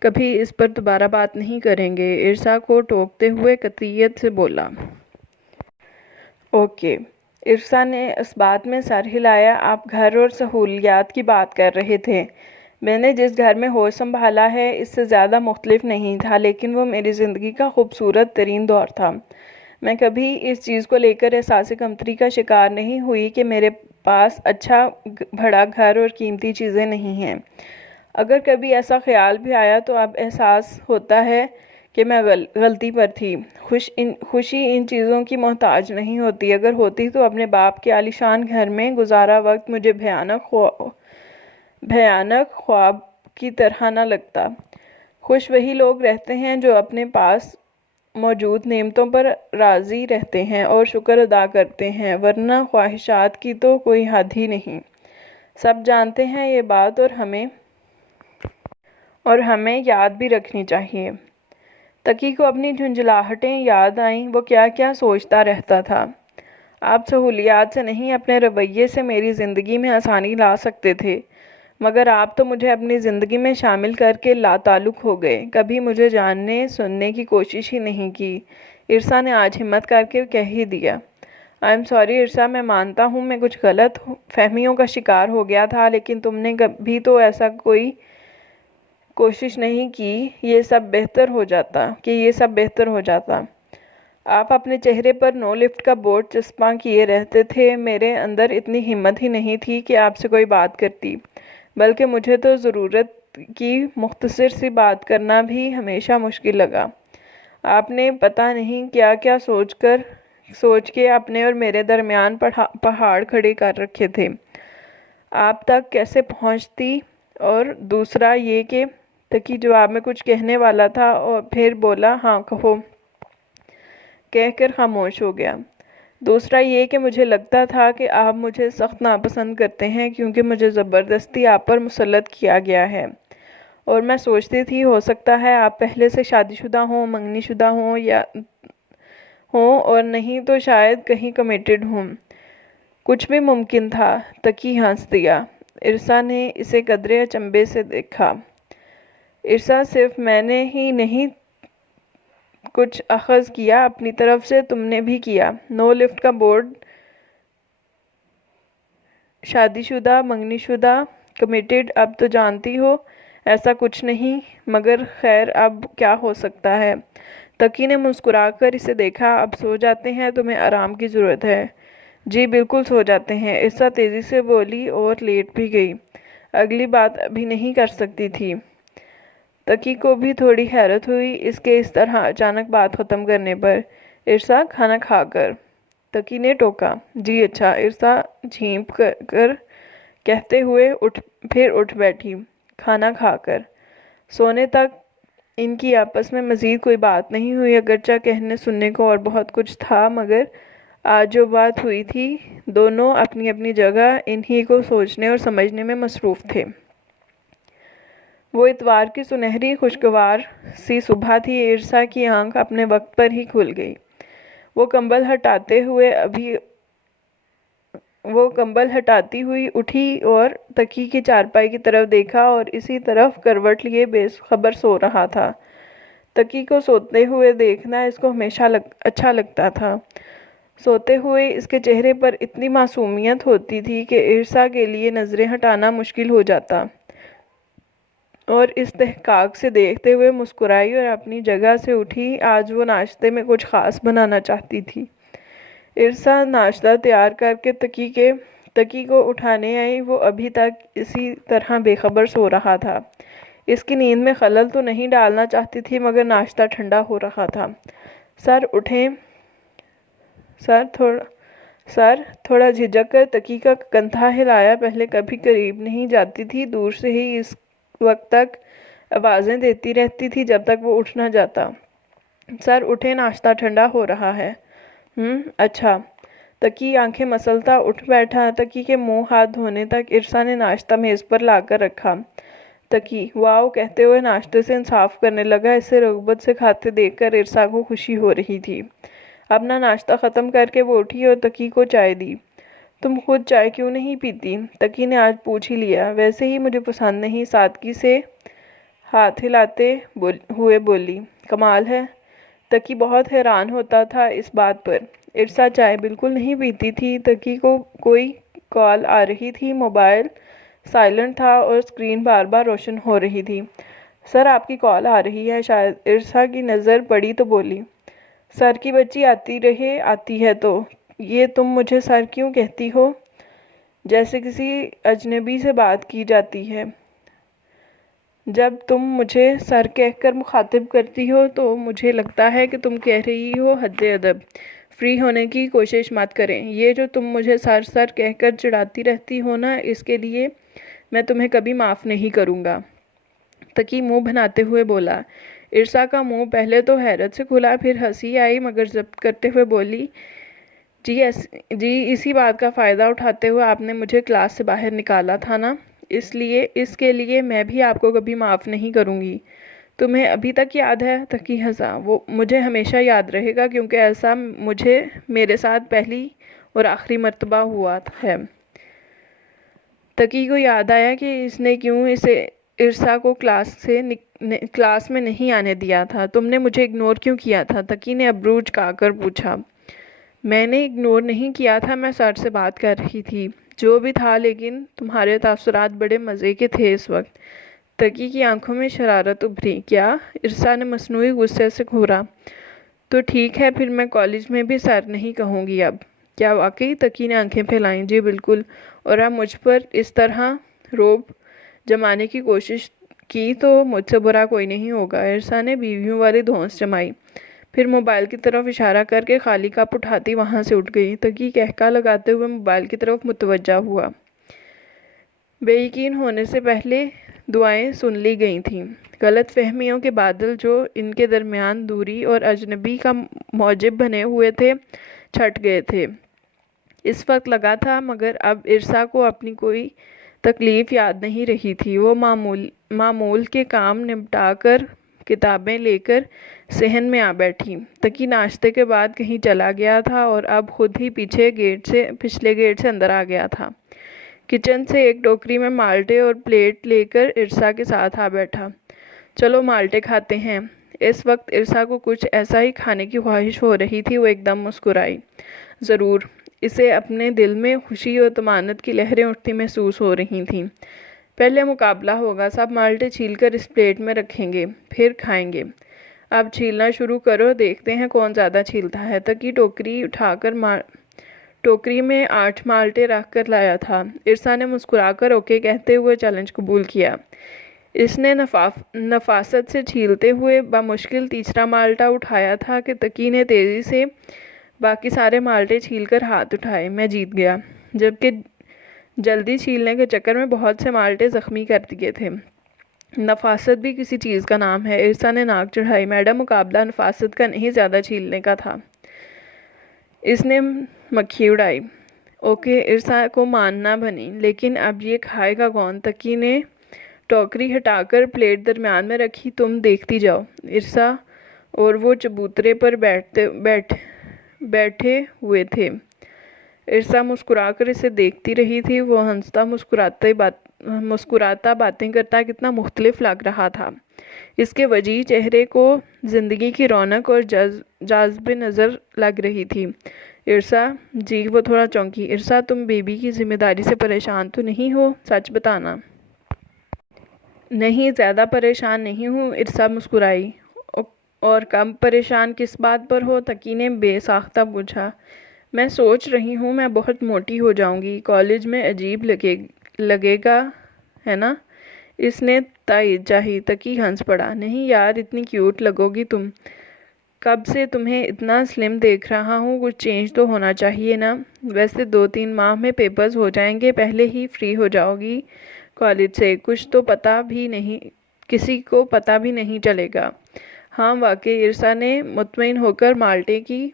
کبھی اس پر دوبارہ بات نہیں کریں گے، ارسا کو ٹوکتے ہوئے قطعیت سے بولا۔ اوکے۔ ارسا نے اس بات میں سر ہلایا۔ آپ گھر اور سہولیات کی بات کر رہے تھے۔ میں نے جس گھر میں ہوش سنبھالا ہے اس سے زیادہ مختلف نہیں تھا، لیکن وہ میری زندگی کا خوبصورت ترین دور تھا۔ میں کبھی اس چیز کو لے کر احساس کمتری کا شکار نہیں ہوئی کہ میرے پاس اچھا بڑا گھر اور قیمتی چیزیں نہیں ہیں۔ اگر کبھی ایسا خیال بھی آیا تو اب احساس ہوتا ہے کہ میں غلطی پر تھی۔ خوشی ان چیزوں کی محتاج نہیں ہوتی، اگر ہوتی تو اپنے باپ کے عالیشان گھر میں گزارا وقت مجھے بھیانک خواب کی طرح نہ لگتا۔ خوش وہی لوگ رہتے ہیں جو اپنے پاس موجود نعمتوں پر راضی رہتے ہیں اور شکر ادا کرتے ہیں، ورنہ خواہشات کی تو کوئی حد ہی نہیں۔ سب جانتے ہیں یہ بات اور ہمیں یاد بھی رکھنی چاہیے۔ تقی کو اپنی جھنجھلاہٹیں یاد آئیں، وہ کیا کیا سوچتا رہتا تھا۔ آپ سہولیات سے نہیں، اپنے رویے سے میری زندگی میں آسانی لا سکتے تھے، مگر آپ تو مجھے اپنی زندگی میں شامل کر کے لا تعلق ہو گئے، کبھی مجھے جاننے سننے کی کوشش ہی نہیں کی۔ عرصا نے آج ہمت کر کے کہہ ہی دیا۔ آئی ایم سوری عرصا، میں مانتا ہوں میں کچھ غلط فہمیوں کا شکار ہو گیا تھا، لیکن تم نے کبھی تو ایسا کوئی کوشش نہیں کی یہ سب بہتر ہو جاتا۔ آپ اپنے چہرے پر نو لفٹ کا بورڈ چسپاں کیے رہتے تھے، میرے اندر اتنی ہمت ہی نہیں تھی کہ آپ سے کوئی بات کرتی، بلکہ مجھے تو ضرورت کی مختصر سی بات کرنا بھی ہمیشہ مشکل لگا۔ آپ نے پتہ نہیں کیا کیا سوچ کے اپنے اور میرے درمیان پہاڑ کھڑے کر رکھے تھے۔ آپ تک کیسے پہنچتی؟ اور دوسرا یہ کہ تقی جواب میں کچھ کہنے والا تھا اور پھر بولا، ہاں کہو، کہہ کر خاموش ہو گیا۔ دوسرا یہ کہ مجھے لگتا تھا کہ آپ مجھے سخت ناپسند کرتے ہیں کیونکہ مجھے زبردستی آپ پر مسلط کیا گیا ہے، اور میں سوچتی تھی ہو سکتا ہے آپ پہلے سے شادی شدہ ہوں، منگنی شدہ ہوں اور نہیں تو شاید کہیں کمیٹڈ ہوں۔ کچھ بھی ممکن تھا۔ تقی ہنس دیا۔ عرصا نے اسے قدرے اچنبھے سے دیکھا۔ عرصا، صرف میں نے ہی نہیں کچھ اخذ کیا، اپنی طرف سے تم نے بھی کیا۔ نو لفٹ کا بورڈ، شادی شدہ، منگنی شدہ، کمیٹڈ، اب تو جانتی ہو ایسا کچھ نہیں، مگر خیر اب کیا ہو سکتا ہے۔ تقی نے مسکرا کر اسے دیکھا۔ اب سو جاتے ہیں، تمہیں آرام کی ضرورت ہے۔ جی بالکل سو جاتے ہیں، عرصا تیزی سے بولی اور لیٹ بھی گئی۔ اگلی بات ابھی نہیں کر سکتی تھی۔ تقی کو بھی تھوڑی حیرت ہوئی اس کے اس طرح اچانک بات ختم کرنے پر۔ عرصا، کھانا کھا کر، تقی نے ٹوکا۔ جی اچھا، عرصا جھینپ کر کہتے ہوئے پھر اٹھ بیٹھی۔ کھانا کھا کر سونے تک ان کی آپس میں مزید کوئی بات نہیں ہوئی، اگرچہ کہنے سننے کو اور بہت کچھ تھا، مگر آج جو بات ہوئی تھی دونوں اپنی اپنی جگہ انہی کو سوچنے اور سمجھنے میں مصروف تھے۔ وہ اتوار کی سنہری خوشگوار سی صبح تھی۔ عرصا کی آنکھ اپنے وقت پر ہی کھل گئی۔ وہ کمبل ہٹاتی ہوئی اٹھی اور تقی کی چارپائی کی طرف دیکھا اور اسی طرف کروٹ لیے بے خبر سو رہا تھا۔ تقی کو سوتے ہوئے دیکھنا اس کو ہمیشہ اچھا لگتا تھا۔ سوتے ہوئے اس کے چہرے پر اتنی معصومیت ہوتی تھی کہ عرصا کے لیے نظریں ہٹانا مشکل ہو جاتا، اور استحقاق سے دیکھتے ہوئے مسکرائی اور اپنی جگہ سے اٹھی۔ آج وہ ناشتے میں کچھ خاص بنانا چاہتی تھی۔ عرصا ناشتہ تیار کر کے تقی کو اٹھانے آئی۔ وہ ابھی تک اسی طرح بے خبر سو رہا تھا۔ اس کی نیند میں خلل تو نہیں ڈالنا چاہتی تھی، مگر ناشتہ ٹھنڈا ہو رہا تھا۔ سر اٹھیں۔ سر تھوڑا جھجک کر تقی کا کندھا ہلایا۔ پہلے کبھی قریب نہیں جاتی تھی، دور سے ہی اس وقت تک آوازیں دیتی رہتی تھی جب تک وہ اٹھ نہ جاتا۔ سر اٹھیں، ناشتہ ٹھنڈا ہو رہا ہے۔ اچھا۔ تقی آنکھیں مسلتا اٹھ بیٹھا۔ تقی کے منہ ہاتھ دھونے تک عرصا نے ناشتہ میز پر لا کر رکھا۔ تقی واؤ کہتے ہوئے ناشتے سے انصاف کرنے لگا۔ اسے رغبت سے کھاتے دیکھ کر عرصا کو خوشی ہو رہی تھی۔ اپنا ناشتہ ختم کر کے وہ اٹھی اور تقی کو چائے دی۔ تم خود چائے کیوں نہیں پیتی؟ تقی نے آج پوچھ ہی لیا۔ ویسے ہی مجھے پسند نہیں، سادگی سے ہاتھ ہلاتے ہوئے بولی۔ کمال ہے۔ تقی بہت حیران ہوتا تھا اس بات پر۔ عرصا چائے بالکل نہیں پیتی تھی۔ تقی کو کوئی کال آ رہی تھی، موبائل سائلنٹ تھا اور اسکرین بار بار روشن ہو رہی تھی۔ سر آپ کی کال آ رہی ہے شاید۔ عرصا کی نظر پڑی تو بولی، سر کی بچی آتی ہے تو یہ تم مجھے سر کیوں کہتی ہو؟ جیسے کسی اجنبی سے بات کی جاتی ہے۔ جب تم مجھے سر کہہ کر مخاطب کرتی ہو تو مجھے لگتا ہے کہ تم کہہ رہی ہو حد ادب۔ فری ہونے کی کوشش مت کریں۔ یہ جو تم مجھے سر سر کہہ کر چڑھاتی رہتی ہو نا، اس کے لیے میں تمہیں کبھی معاف نہیں کروں گا۔ تقی منہ بناتے ہوئے بولا۔ ارسا کا منہ پہلے تو حیرت سے کھلا، پھر ہنسی آئی، مگر ضبط کرتے ہوئے بولی، جی اسی بات کا فائدہ اٹھاتے ہوئے آپ نے مجھے کلاس سے باہر نکالا تھا نا، اس کے لیے میں بھی آپ کو کبھی معاف نہیں کروں گی۔ تمہیں ابھی تک یاد ہے؟ تقی ہنسا۔ وہ مجھے ہمیشہ یاد رہے گا، کیونکہ ایسا میرے ساتھ پہلی اور آخری مرتبہ ہوا ہے۔ تقی کو یاد آیا کہ اس نے کیوں اسے ارسا کو کلاس میں نہیں آنے دیا تھا۔ تم نے مجھے اگنور کیوں کیا تھا؟ تقی نے ابرو چکا کر پوچھا۔ میں نے اگنور نہیں کیا تھا، میں سر سے بات کر رہی تھی۔ جو بھی تھا، لیکن تمہارے تاثرات بڑے مزے کے تھے اس وقت۔ تقی کی آنکھوں میں شرارت ابھری۔ کیا؟ ارسا نے مصنوعی غصے سے گھورا۔ تو ٹھیک ہے، پھر میں کالج میں بھی سر نہیں کہوں گی اب۔ کیا واقعی؟ تقی نے آنکھیں پھیلائیں۔ جی بالکل، اور اب مجھ پر اس طرح روب جمانے کی کوشش کی تو مجھ سے برا کوئی نہیں ہوگا۔ ارسا نے بیویوں والی دھونس جمائی، پھر موبائل کی طرف اشارہ کر کے خالی کپ اٹھاتی وہاں سے اٹھ گئی۔ تقی کہکا لگاتے ہوئے موبائل کی طرف متوجہ ہوا۔ بے یقین ہونے سے پہلے دعائیں سن لی گئی تھیں۔ غلط فہمیوں کے بادل جو ان کے درمیان دوری اور اجنبی کا موجب بنے ہوئے تھے، چھٹ گئے تھے۔ اس وقت لگا تھا، مگر اب ارسا کو اپنی کوئی تکلیف یاد نہیں رہی تھی۔ وہ معمول کے کام نمٹا کر کتابیں لے کر صحن میں آ بیٹھی۔ تقی ناشتے کے بعد کہیں چلا گیا تھا اور اب خود ہی پچھلے گیٹ سے اندر آ گیا تھا۔ کچن سے ایک ٹوکری میں مالٹے اور پلیٹ لے کر ارسا کے ساتھ آ بیٹھا۔ چلو مالٹے کھاتے ہیں۔ اس وقت ارسا کو کچھ ایسا ہی کھانے کی خواہش ہو رہی تھی۔ وہ ایک دم مسکرائی۔ ضرور۔ اسے اپنے دل میں خوشی اور طمانت کی لہریں اٹھتی محسوس ہو رہی تھیں۔ پہلے مقابلہ ہوگا، سب مالٹے چھیل کر اس پلیٹ میں رکھیں گے، پھر کھائیں گے۔ اب چھیلنا شروع کرو، دیکھتے ہیں کون زیادہ چھیلتا ہے۔ تقی ٹوکری اٹھا کر ٹوکری میں 8 مالٹے رکھ کر لایا تھا۔ ارسا نے مسکرا کر اوکے کہتے ہوئے چیلنج قبول کیا۔ اس نے نفاست سے چھیلتے ہوئے بمشکل تیسرا مالٹا اٹھایا تھا کہ تقی نے تیزی سے باقی سارے مالٹے چھیل کر ہاتھ اٹھائے۔ میں جیت گیا، جبکہ جلدی چھیلنے کے چکر میں بہت سے مالٹے زخمی کر دیے تھے۔ نفاست بھی کسی چیز کا نام ہے۔ ارسا نے ناک چڑھائی۔ میڈم، مقابلہ نفاست کا نہیں، زیادہ چھیلنے کا تھا۔ اس نے مکھی اڑائی۔ اوکے، ارسا کو ماننا بنی، لیکن اب یہ کھائے گا کون؟ تقی نے ٹوکری ہٹا کر پلیٹ درمیان میں رکھی۔ تم دیکھتی جاؤ۔ ارسا اور وہ چبوترے پر بیٹھے ہوئے تھے۔ ارسا مسکرا کر اسے دیکھتی رہی تھی۔ وہ ہنستا مسکراتا باتیں کرتا کتنا مختلف لگ رہا تھا۔ اس کے وجیح چہرے کو زندگی کی رونق اور جاذب نظر لگ رہی تھی۔ ارسا، جی، وہ تھوڑا چونکی۔ ارسا، تم بیبی کی ذمہ داری سے پریشان تو نہیں ہو؟ سچ بتانا۔ نہیں، زیادہ پریشان نہیں ہوں۔ ارسا مسکرائی۔ اور کم پریشان کس بات پر ہو؟ تقی نے بے ساختہ پوچھا۔ میں سوچ رہی ہوں میں بہت موٹی ہو جاؤں گی، کالج میں عجیب لگے گا، ہے نا؟ اس نے تائید چاہی۔ تقی ہنس پڑا۔ نہیں یار، اتنی کیوٹ لگو گی تم۔ کب سے تمہیں اتنا سلم دیکھ رہا ہوں، کچھ چینج تو ہونا چاہیے نا؟ ویسے 2-3 ماہ میں پیپرز ہو جائیں گے، پہلے ہی فری ہو جاؤ گی کالج سے، کسی کو پتہ بھی نہیں چلے گا۔ ہاں واقعی، ارسا نے مطمئن ہو کر مالٹے کی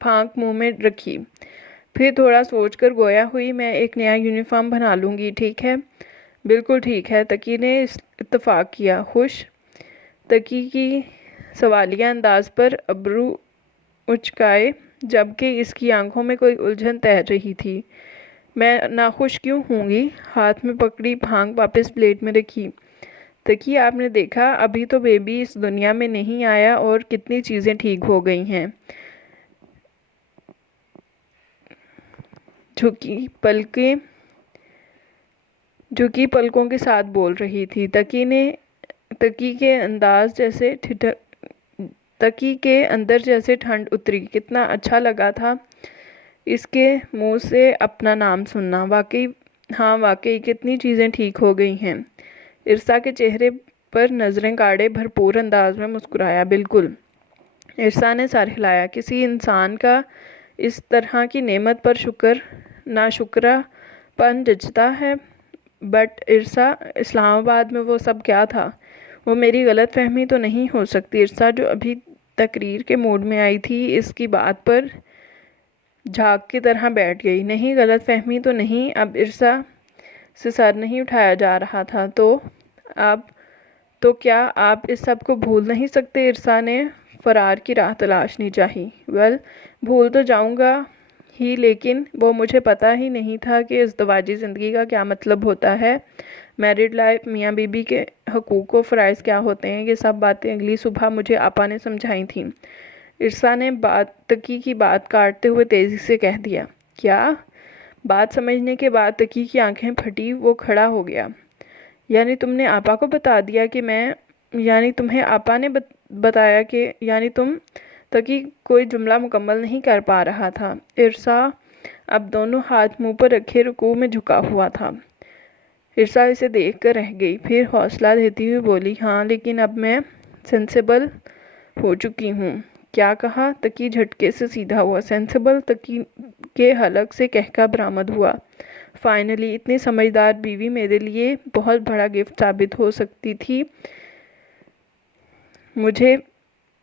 پھانک منہ میں رکھی، پھر تھوڑا سوچ کر گویا ہوئی، میں ایک نیا یونیفارم بنا لوں گی، ٹھیک ہے؟ بالکل ٹھیک ہے، تقی نے اتفاق کیا۔ خوش؟ تقی کی سوالیہ انداز پر ابرو اچکائے، جبکہ اس کی آنکھوں میں کوئی الجھن تیر رہی تھی۔ میں ناخوش کیوں ہوں گی؟ ہاتھ میں پکڑی پھانک واپس پلیٹ میں رکھی۔ تقی، آپ نے دیکھا، ابھی تو بیبی اس دنیا میں نہیں آیا اور کتنی چیزیں ٹھیک ہو گئی ہیں۔ جھکی پلکوں کے ساتھ بول رہی تھی۔ تقی کے اندر جیسے ٹھنڈ اتری۔ کتنا اچھا لگا تھا اس کے منہ سے اپنا نام سننا۔ ہاں واقعی کتنی چیزیں ٹھیک ہو گئی ہیں۔ ارسا کے چہرے پر نظریں گاڑے بھرپور انداز میں مسکرایا۔ بالکل، ارسا نے سر ہلایا۔ کسی انسان کا اس طرح کی نعمت پر ناشکرہ پن جچتا ہے؟ بٹ ارسا، اسلام آباد میں وہ سب کیا تھا؟ وہ میری غلط فہمی تو نہیں ہو سکتی؟ ارسا جو ابھی تقریر کے موڈ میں آئی تھی، اس کی بات پر جھاگ کی طرح بیٹھ گئی۔ نہیں، غلط فہمی تو نہیں۔ اب ارسا سے سر نہیں اٹھایا جا رہا تھا۔ تو کیا آپ اس سب کو بھول نہیں سکتے؟ ارسا نے فرار کی راہ تلاشنی چاہی۔ بھول تو جاؤں گا ہی، لیکن وہ مجھے پتہ ہی نہیں تھا کہ ازدواجی زندگی کا کیا مطلب ہوتا ہے، میرڈ لائف، میاں بیوی کے حقوق و فرائض کیا ہوتے ہیں۔ یہ سب باتیں اگلی صبح مجھے آپا نے سمجھائی تھیں۔ ارسا نے تقی کی بات کاٹتے ہوئے تیزی سے کہہ دیا۔ کیا؟ بات سمجھنے کے بعد تقی کی آنکھیں پھٹی، وہ کھڑا ہو گیا۔ یعنی تم نے آپا کو بتا دیا کہ یعنی تمہیں آپا نے بتایا کہ تقی کوئی جملہ مکمل نہیں کر پا رہا تھا۔ ارسا اب دونوں ہاتھ منہ پر رکھے رکوع میں جھکا ہوا تھا۔ ارسا اسے دیکھ کر رہ گئی، پھر حوصلہ دیتی ہوئی بولی، ہاں لیکن اب میں سینسیبل ہو چکی ہوں۔ کیا کہا؟ تقی جھٹکے سے سیدھا ہوا۔ سینسیبل؟ تقی کے حلق سے کہکا برآمد ہوا۔ فائنلی، اتنی سمجھدار بیوی میرے لیے بہت بڑا گفٹ ثابت ہو سکتی تھی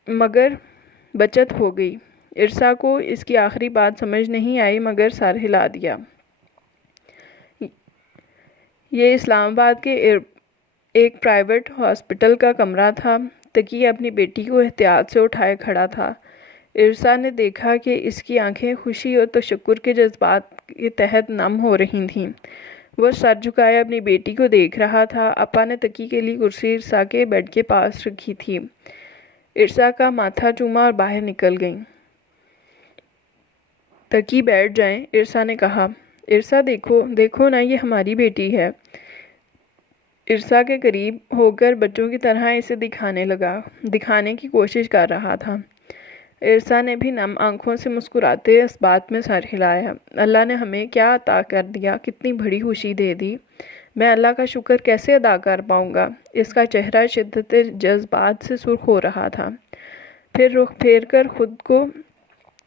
مگر بچت ہو گئی۔ ارسا کو اس کی آخری بات سمجھ نہیں آئی مگر سر ہلا دیا۔ یہ اسلام آباد کے ایک پرائیویٹ ہاسپٹل کا کمرہ تھا۔ تقی اپنی بیٹی کو احتیاط سے اٹھائے کھڑا تھا۔ ارسا نے دیکھا کہ اس کی آنکھیں خوشی اور تشکر کے جذبات کے تحت نم ہو رہی تھیں۔ وہ سر جھکائے اپنی بیٹی کو دیکھ رہا تھا۔ آپا نے تقی کے لیے کرسی ارسا کے بیڈ کے پاس رکھی تھی۔ ارسا کا ماتھا چوما اور باہر نکل گئیں۔ تقی بیٹھ جائیں، ارسا نے کہا۔ ارسا دیکھو نا، یہ ہماری بیٹی ہے۔ ارسا کے قریب ہو کر بچوں کی طرح اسے دکھانے کی کوشش کر رہا تھا۔ ارسا نے بھی نم آنکھوں سے مسکراتے اس بات میں سر ہلایا۔ اللہ نے ہمیں کیا عطا کر دیا، کتنی بڑی خوشی دے دی، میں اللہ کا شکر کیسے ادا کر پاؤں گا۔ اس کا چہرہ شدت جذبات سے سرخ ہو رہا تھا، پھر رخ پھیر کر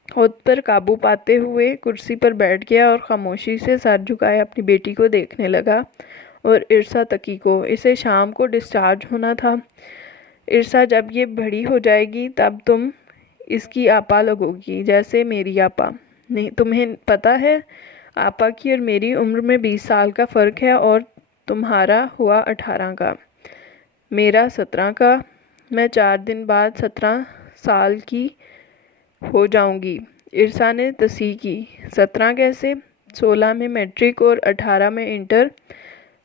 خود پر قابو پاتے ہوئے کرسی پر بیٹھ گیا اور خاموشی سے سر جھکائے اپنی بیٹی کو دیکھنے لگا اور ارسا تقی کو۔ اسے شام کو ڈسچارج ہونا تھا۔ ارسا، جب یہ بڑی ہو جائے گی تب تم اس کی آپا لگو گی، جیسے میری آپا۔ تمہیں پتہ ہے، آپا کی اور میری عمر میں 20 سال کا فرق ہے اور تمہارا ہوا 18 کا، میرا 17 کا۔ میں 4 دن بعد 17 سال کی ہو جاؤں گی۔ ارسا نے تصحیح کی۔ 17 کیسے؟ 16 میں میٹرک اور 18 میں انٹر۔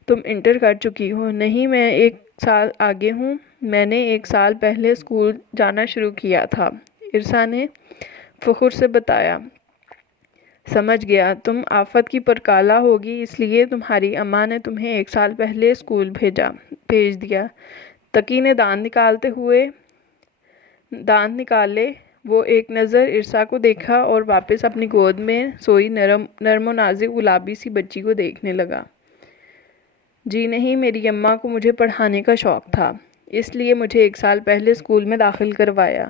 تم انٹر کر چکی ہو؟ نہیں، میں 1 سال آگے ہوں۔ میں نے 1 سال پہلے اسکول جانا شروع کیا تھا، ارسا نے فخر سے بتایا۔ سمجھ گیا، تم آفت کی پرکالہ ہوگی، اس لیے تمہاری اماں نے تمہیں 1 سال پہلے اسکول بھیج دیا۔ تقی نے دانت نکالے۔ وہ ایک نظر ارسا کو دیکھا اور واپس اپنی گود میں سوئی نرم و نازک گلابی سی بچی کو دیکھنے لگا۔ جی نہیں، میری اماں کو مجھے پڑھانے کا شوق تھا، اس لیے مجھے 1 سال پہلے اسکول میں داخل کروایا۔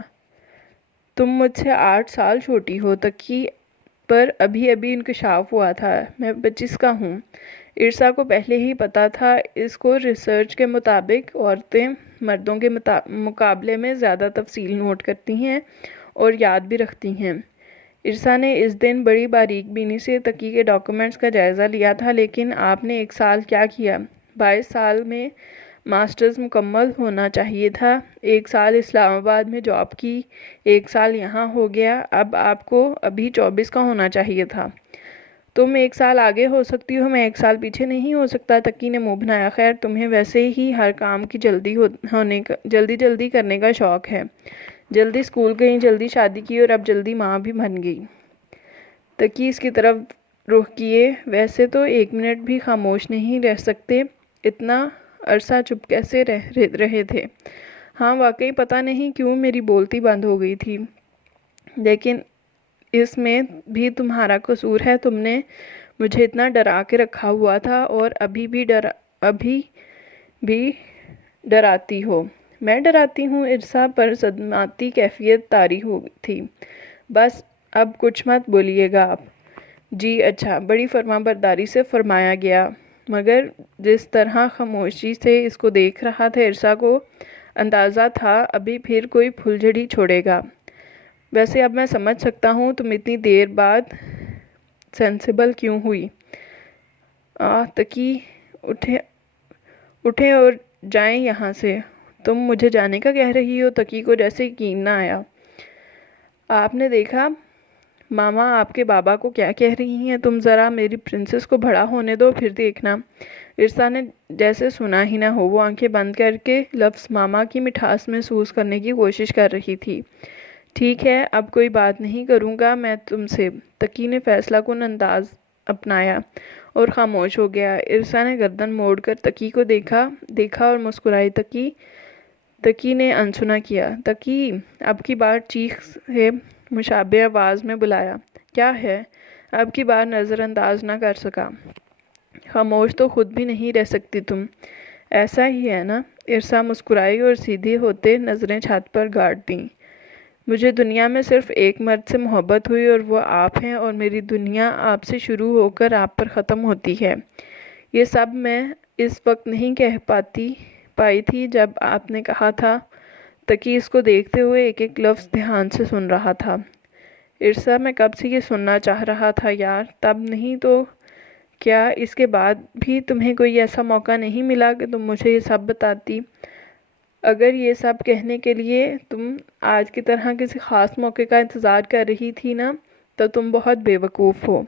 تم مجھ سے 8 سال چھوٹی ہو۔ تقی پر ابھی انکشاف ہوا تھا۔ میں 25 کا ہوں۔ ارسا کو پہلے ہی پتا تھا، اس کو ریسرچ کے مطابق عورتیں مردوں کے مقابلے میں زیادہ تفصیل نوٹ کرتی ہیں اور یاد بھی رکھتی ہیں۔ ارسا نے اس دن بڑی باریک بینی سے تقی کے ڈاکیومنٹس کا جائزہ لیا تھا۔ لیکن آپ نے 1 سال کیا کیا؟ 22 سال میں ماسٹرز مکمل ہونا چاہیے تھا، 1 سال اسلام آباد میں جاب کی، 1 سال یہاں ہو گیا، اب آپ کو ابھی 24 کا ہونا چاہیے تھا۔ تم 1 سال آگے ہو سکتی ہو، میں 1 سال پیچھے نہیں ہو سکتا۔ تقی نے منہ بنایا۔ خیر، تمہیں ویسے ہی ہر کام کی جلدی کرنے کا شوق ہے۔ جلدی اسکول گئی، جلدی شادی کی اور اب جلدی ماں بھی بن گئی۔ تقی اس کی طرف رخ کیے۔ ویسے تو 1 منٹ بھی خاموش نہیں رہ سکتے، اتنا عرصہ چپ کیسے رہے تھے؟ ہاں واقعی پتہ نہیں کیوں میری بولتی بند ہو گئی تھی، لیکن اس میں بھی تمہارا قصور ہے۔ تم نے مجھے اتنا ڈرا کے رکھا ہوا تھا اور ابھی بھی ڈراتی ہو۔ میں ڈراتی ہوں؟ ارسا پر صدماتی کیفیت طاری ہو تھی۔ بس اب کچھ مت بولیے گا آپ۔ جی اچھا، بڑی فرما برداری سے فرمایا گیا، مگر جس طرح خاموشی سے اس کو دیکھ رہا تھا ارسا کو اندازہ تھا ابھی پھر کوئی پھلجھڑی چھوڑے گا۔ ویسے اب میں سمجھ سکتا ہوں تم اتنی دیر بعد سینسیبل کیوں ہوئی۔ تقی اٹھیں اور جائیں یہاں سے۔ تم مجھے جانے کا کہہ رہی ہو؟ تقی کو جیسے یقین نہ آیا۔ آپ نے دیکھا ماما آپ کے بابا کو کیا کہہ رہی ہیں؟ تم ذرا میری پرنسس کو بڑا ہونے دو پھر دیکھنا۔ ارسا نے جیسے سنا ہی نہ ہو، وہ آنکھیں بند کر کے لفظ ماما کی مٹھاس محسوس کرنے کی کوشش کر رہی تھی۔ ٹھیک ہے، اب کوئی بات نہیں کروں گا میں تم سے۔ تقی نے فیصلہ کن انداز اپنایا اور خاموش ہو گیا۔ ارسا نے گردن موڑ کر تقی کو دیکھا اور مسکرائی۔ تقی نے انسنا کیا۔ تقی، اب کی بار چیخ سے مشابہ آواز میں بلایا۔ کیا ہے؟ اب کی بار نظر انداز نہ کر سکا۔ خاموش تو خود بھی نہیں رہ سکتی تم۔ ایسا ہی ہے نا؟ ارسا مسکرائی اور سیدھی ہوتے نظریں چھات پر گاڑ دیں۔ مجھے دنیا میں صرف ایک مرد سے محبت ہوئی اور وہ آپ ہیں، اور میری دنیا آپ سے شروع ہو کر آپ پر ختم ہوتی ہے۔ یہ سب میں اس وقت نہیں کہہ پائی تھی جب آپ نے کہا تھا۔ تقی اس کو دیکھتے ہوئے ایک ایک لفظ دھیان سے سن رہا تھا۔ ارسا، میں کب سے یہ سننا چاہ رہا تھا یار، تب نہیں تو کیا اس کے بعد بھی تمہیں کوئی ایسا موقع نہیں ملا کہ تم مجھے یہ سب بتاتی؟ اگر یہ سب کہنے کے لیے تم آج کی طرح کسی خاص موقع کا انتظار کر رہی تھی نا، تو تم بہت بے وقوف ہو۔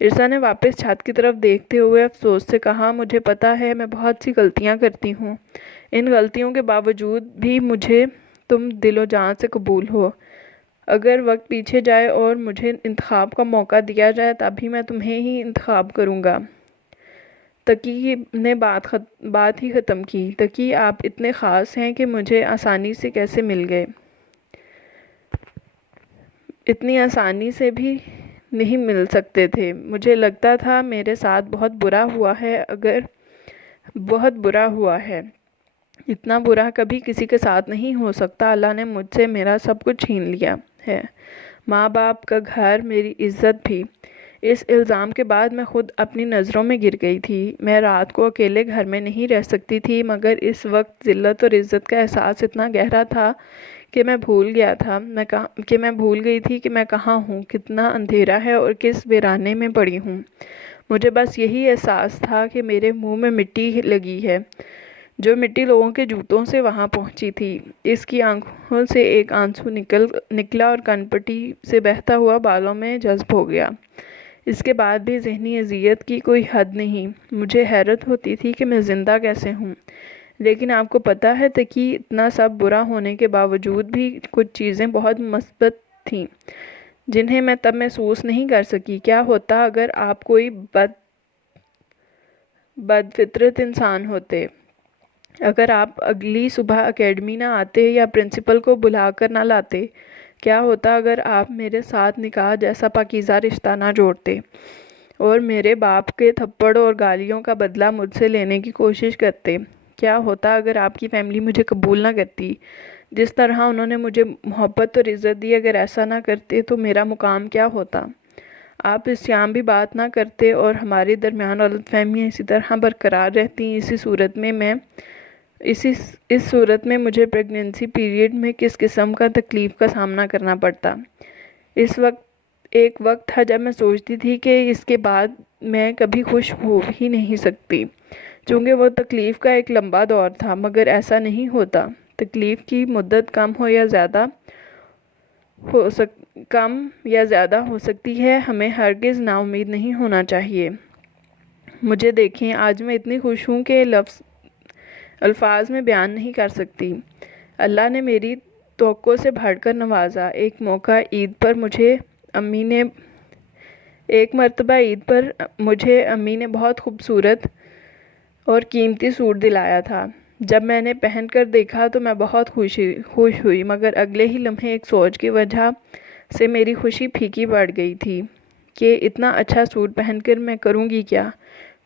ارسا نے واپس چھت کی طرف دیکھتے ہوئے افسوس سے کہا، مجھے پتا ہے میں بہت سی غلطیاں کرتی ہوں، ان غلطیوں کے باوجود بھی مجھے تم دل و جان سے قبول ہو۔ اگر وقت پیچھے جائے اور مجھے انتخاب کا موقع دیا جائے تب بھی میں تمہیں ہی انتخاب کروں گا۔ تقی نے بات ہی ختم کی۔ تقی، آپ اتنے خاص ہیں کہ مجھے آسانی سے کیسے مل گئے؟ اتنی آسانی سے بھی نہیں مل سکتے تھے۔ مجھے لگتا تھا میرے ساتھ بہت برا ہوا ہے، بہت برا ہوا ہے۔ اتنا برا کبھی کسی کے ساتھ نہیں ہو سکتا۔ اللہ نے مجھ سے میرا سب کچھ چھین لیا ہے، ماں باپ کا گھر، میری عزت بھی۔ اس الزام کے بعد میں خود اپنی نظروں میں گر گئی تھی۔ میں رات کو اکیلے گھر میں نہیں رہ سکتی تھی، مگر اس وقت ذلت اور عزت کا احساس اتنا گہرا تھا کہ میں بھول گئی تھی کہ میں کہاں ہوں، کتنا اندھیرا ہے اور کس ویرانے میں پڑی ہوں۔ مجھے بس یہی احساس تھا کہ میرے منہ میں مٹی لگی ہے، جو مٹی لوگوں کے جوتوں سے وہاں پہنچی تھی۔ اس کی آنکھوں سے ایک آنسو نکلا اور کن پٹی سے بہتا ہوا بالوں میں جذب ہو گیا۔ اس کے بعد بھی ذہنی اذیت کی کوئی حد نہیں۔ مجھے حیرت ہوتی تھی کہ میں زندہ کیسے ہوں۔ لیکن آپ کو پتہ ہے تقی، اتنا سب برا ہونے کے باوجود بھی کچھ چیزیں بہت مثبت تھیں جنہیں میں تب محسوس نہیں کر سکی۔ کیا ہوتا اگر آپ کوئی بد فطرت انسان ہوتے؟ اگر آپ اگلی صبح اکیڈمی نہ آتے یا پرنسپل کو بلا کر نہ لاتے؟ کیا ہوتا اگر آپ میرے ساتھ نکاح جیسا پاکیزہ رشتہ نہ جوڑتے اور میرے باپ کے تھپڑ اور گالیوں کا بدلہ مجھ سے لینے کی کوشش کرتے؟ کیا ہوتا اگر آپ کی فیملی مجھے قبول نہ کرتی جس طرح انہوں نے مجھے محبت اور عزت دی؟ اگر ایسا نہ کرتے تو میرا مقام کیا ہوتا؟ آپ اس شام بھی بات نہ کرتے اور ہمارے درمیان غلط فہمیاں اسی طرح برقرار رہتی۔ اس صورت میں مجھے پریگننسی پیریڈ میں کس قسم کا تکلیف کا سامنا کرنا پڑتا؟ ایک وقت تھا جب میں سوچتی تھی کہ اس کے بعد میں کبھی خوش ہو ہی نہیں سکتی، چونکہ وہ تکلیف کا ایک لمبا دور تھا، مگر ایسا نہیں ہوتا۔ تکلیف کی مدت کم یا زیادہ ہو سکتی ہے، ہمیں ہرگز نا امید نہیں ہونا چاہیے۔ مجھے دیکھیں، آج میں اتنی خوش ہوں کہ الفاظ میں بیان نہیں کر سکتی۔ اللہ نے میری توقع سے بڑھ کر نوازا۔ ایک مرتبہ عید پر مجھے امی نے بہت خوبصورت اور قیمتی سوٹ دلایا تھا۔ جب میں نے پہن کر دیکھا تو میں بہت خوش ہوئی، مگر اگلے ہی لمحے ایک سوچ کی وجہ سے میری خوشی پھیکی پڑ گئی تھی کہ اتنا اچھا سوٹ پہن کر میں کروں گی کیا؟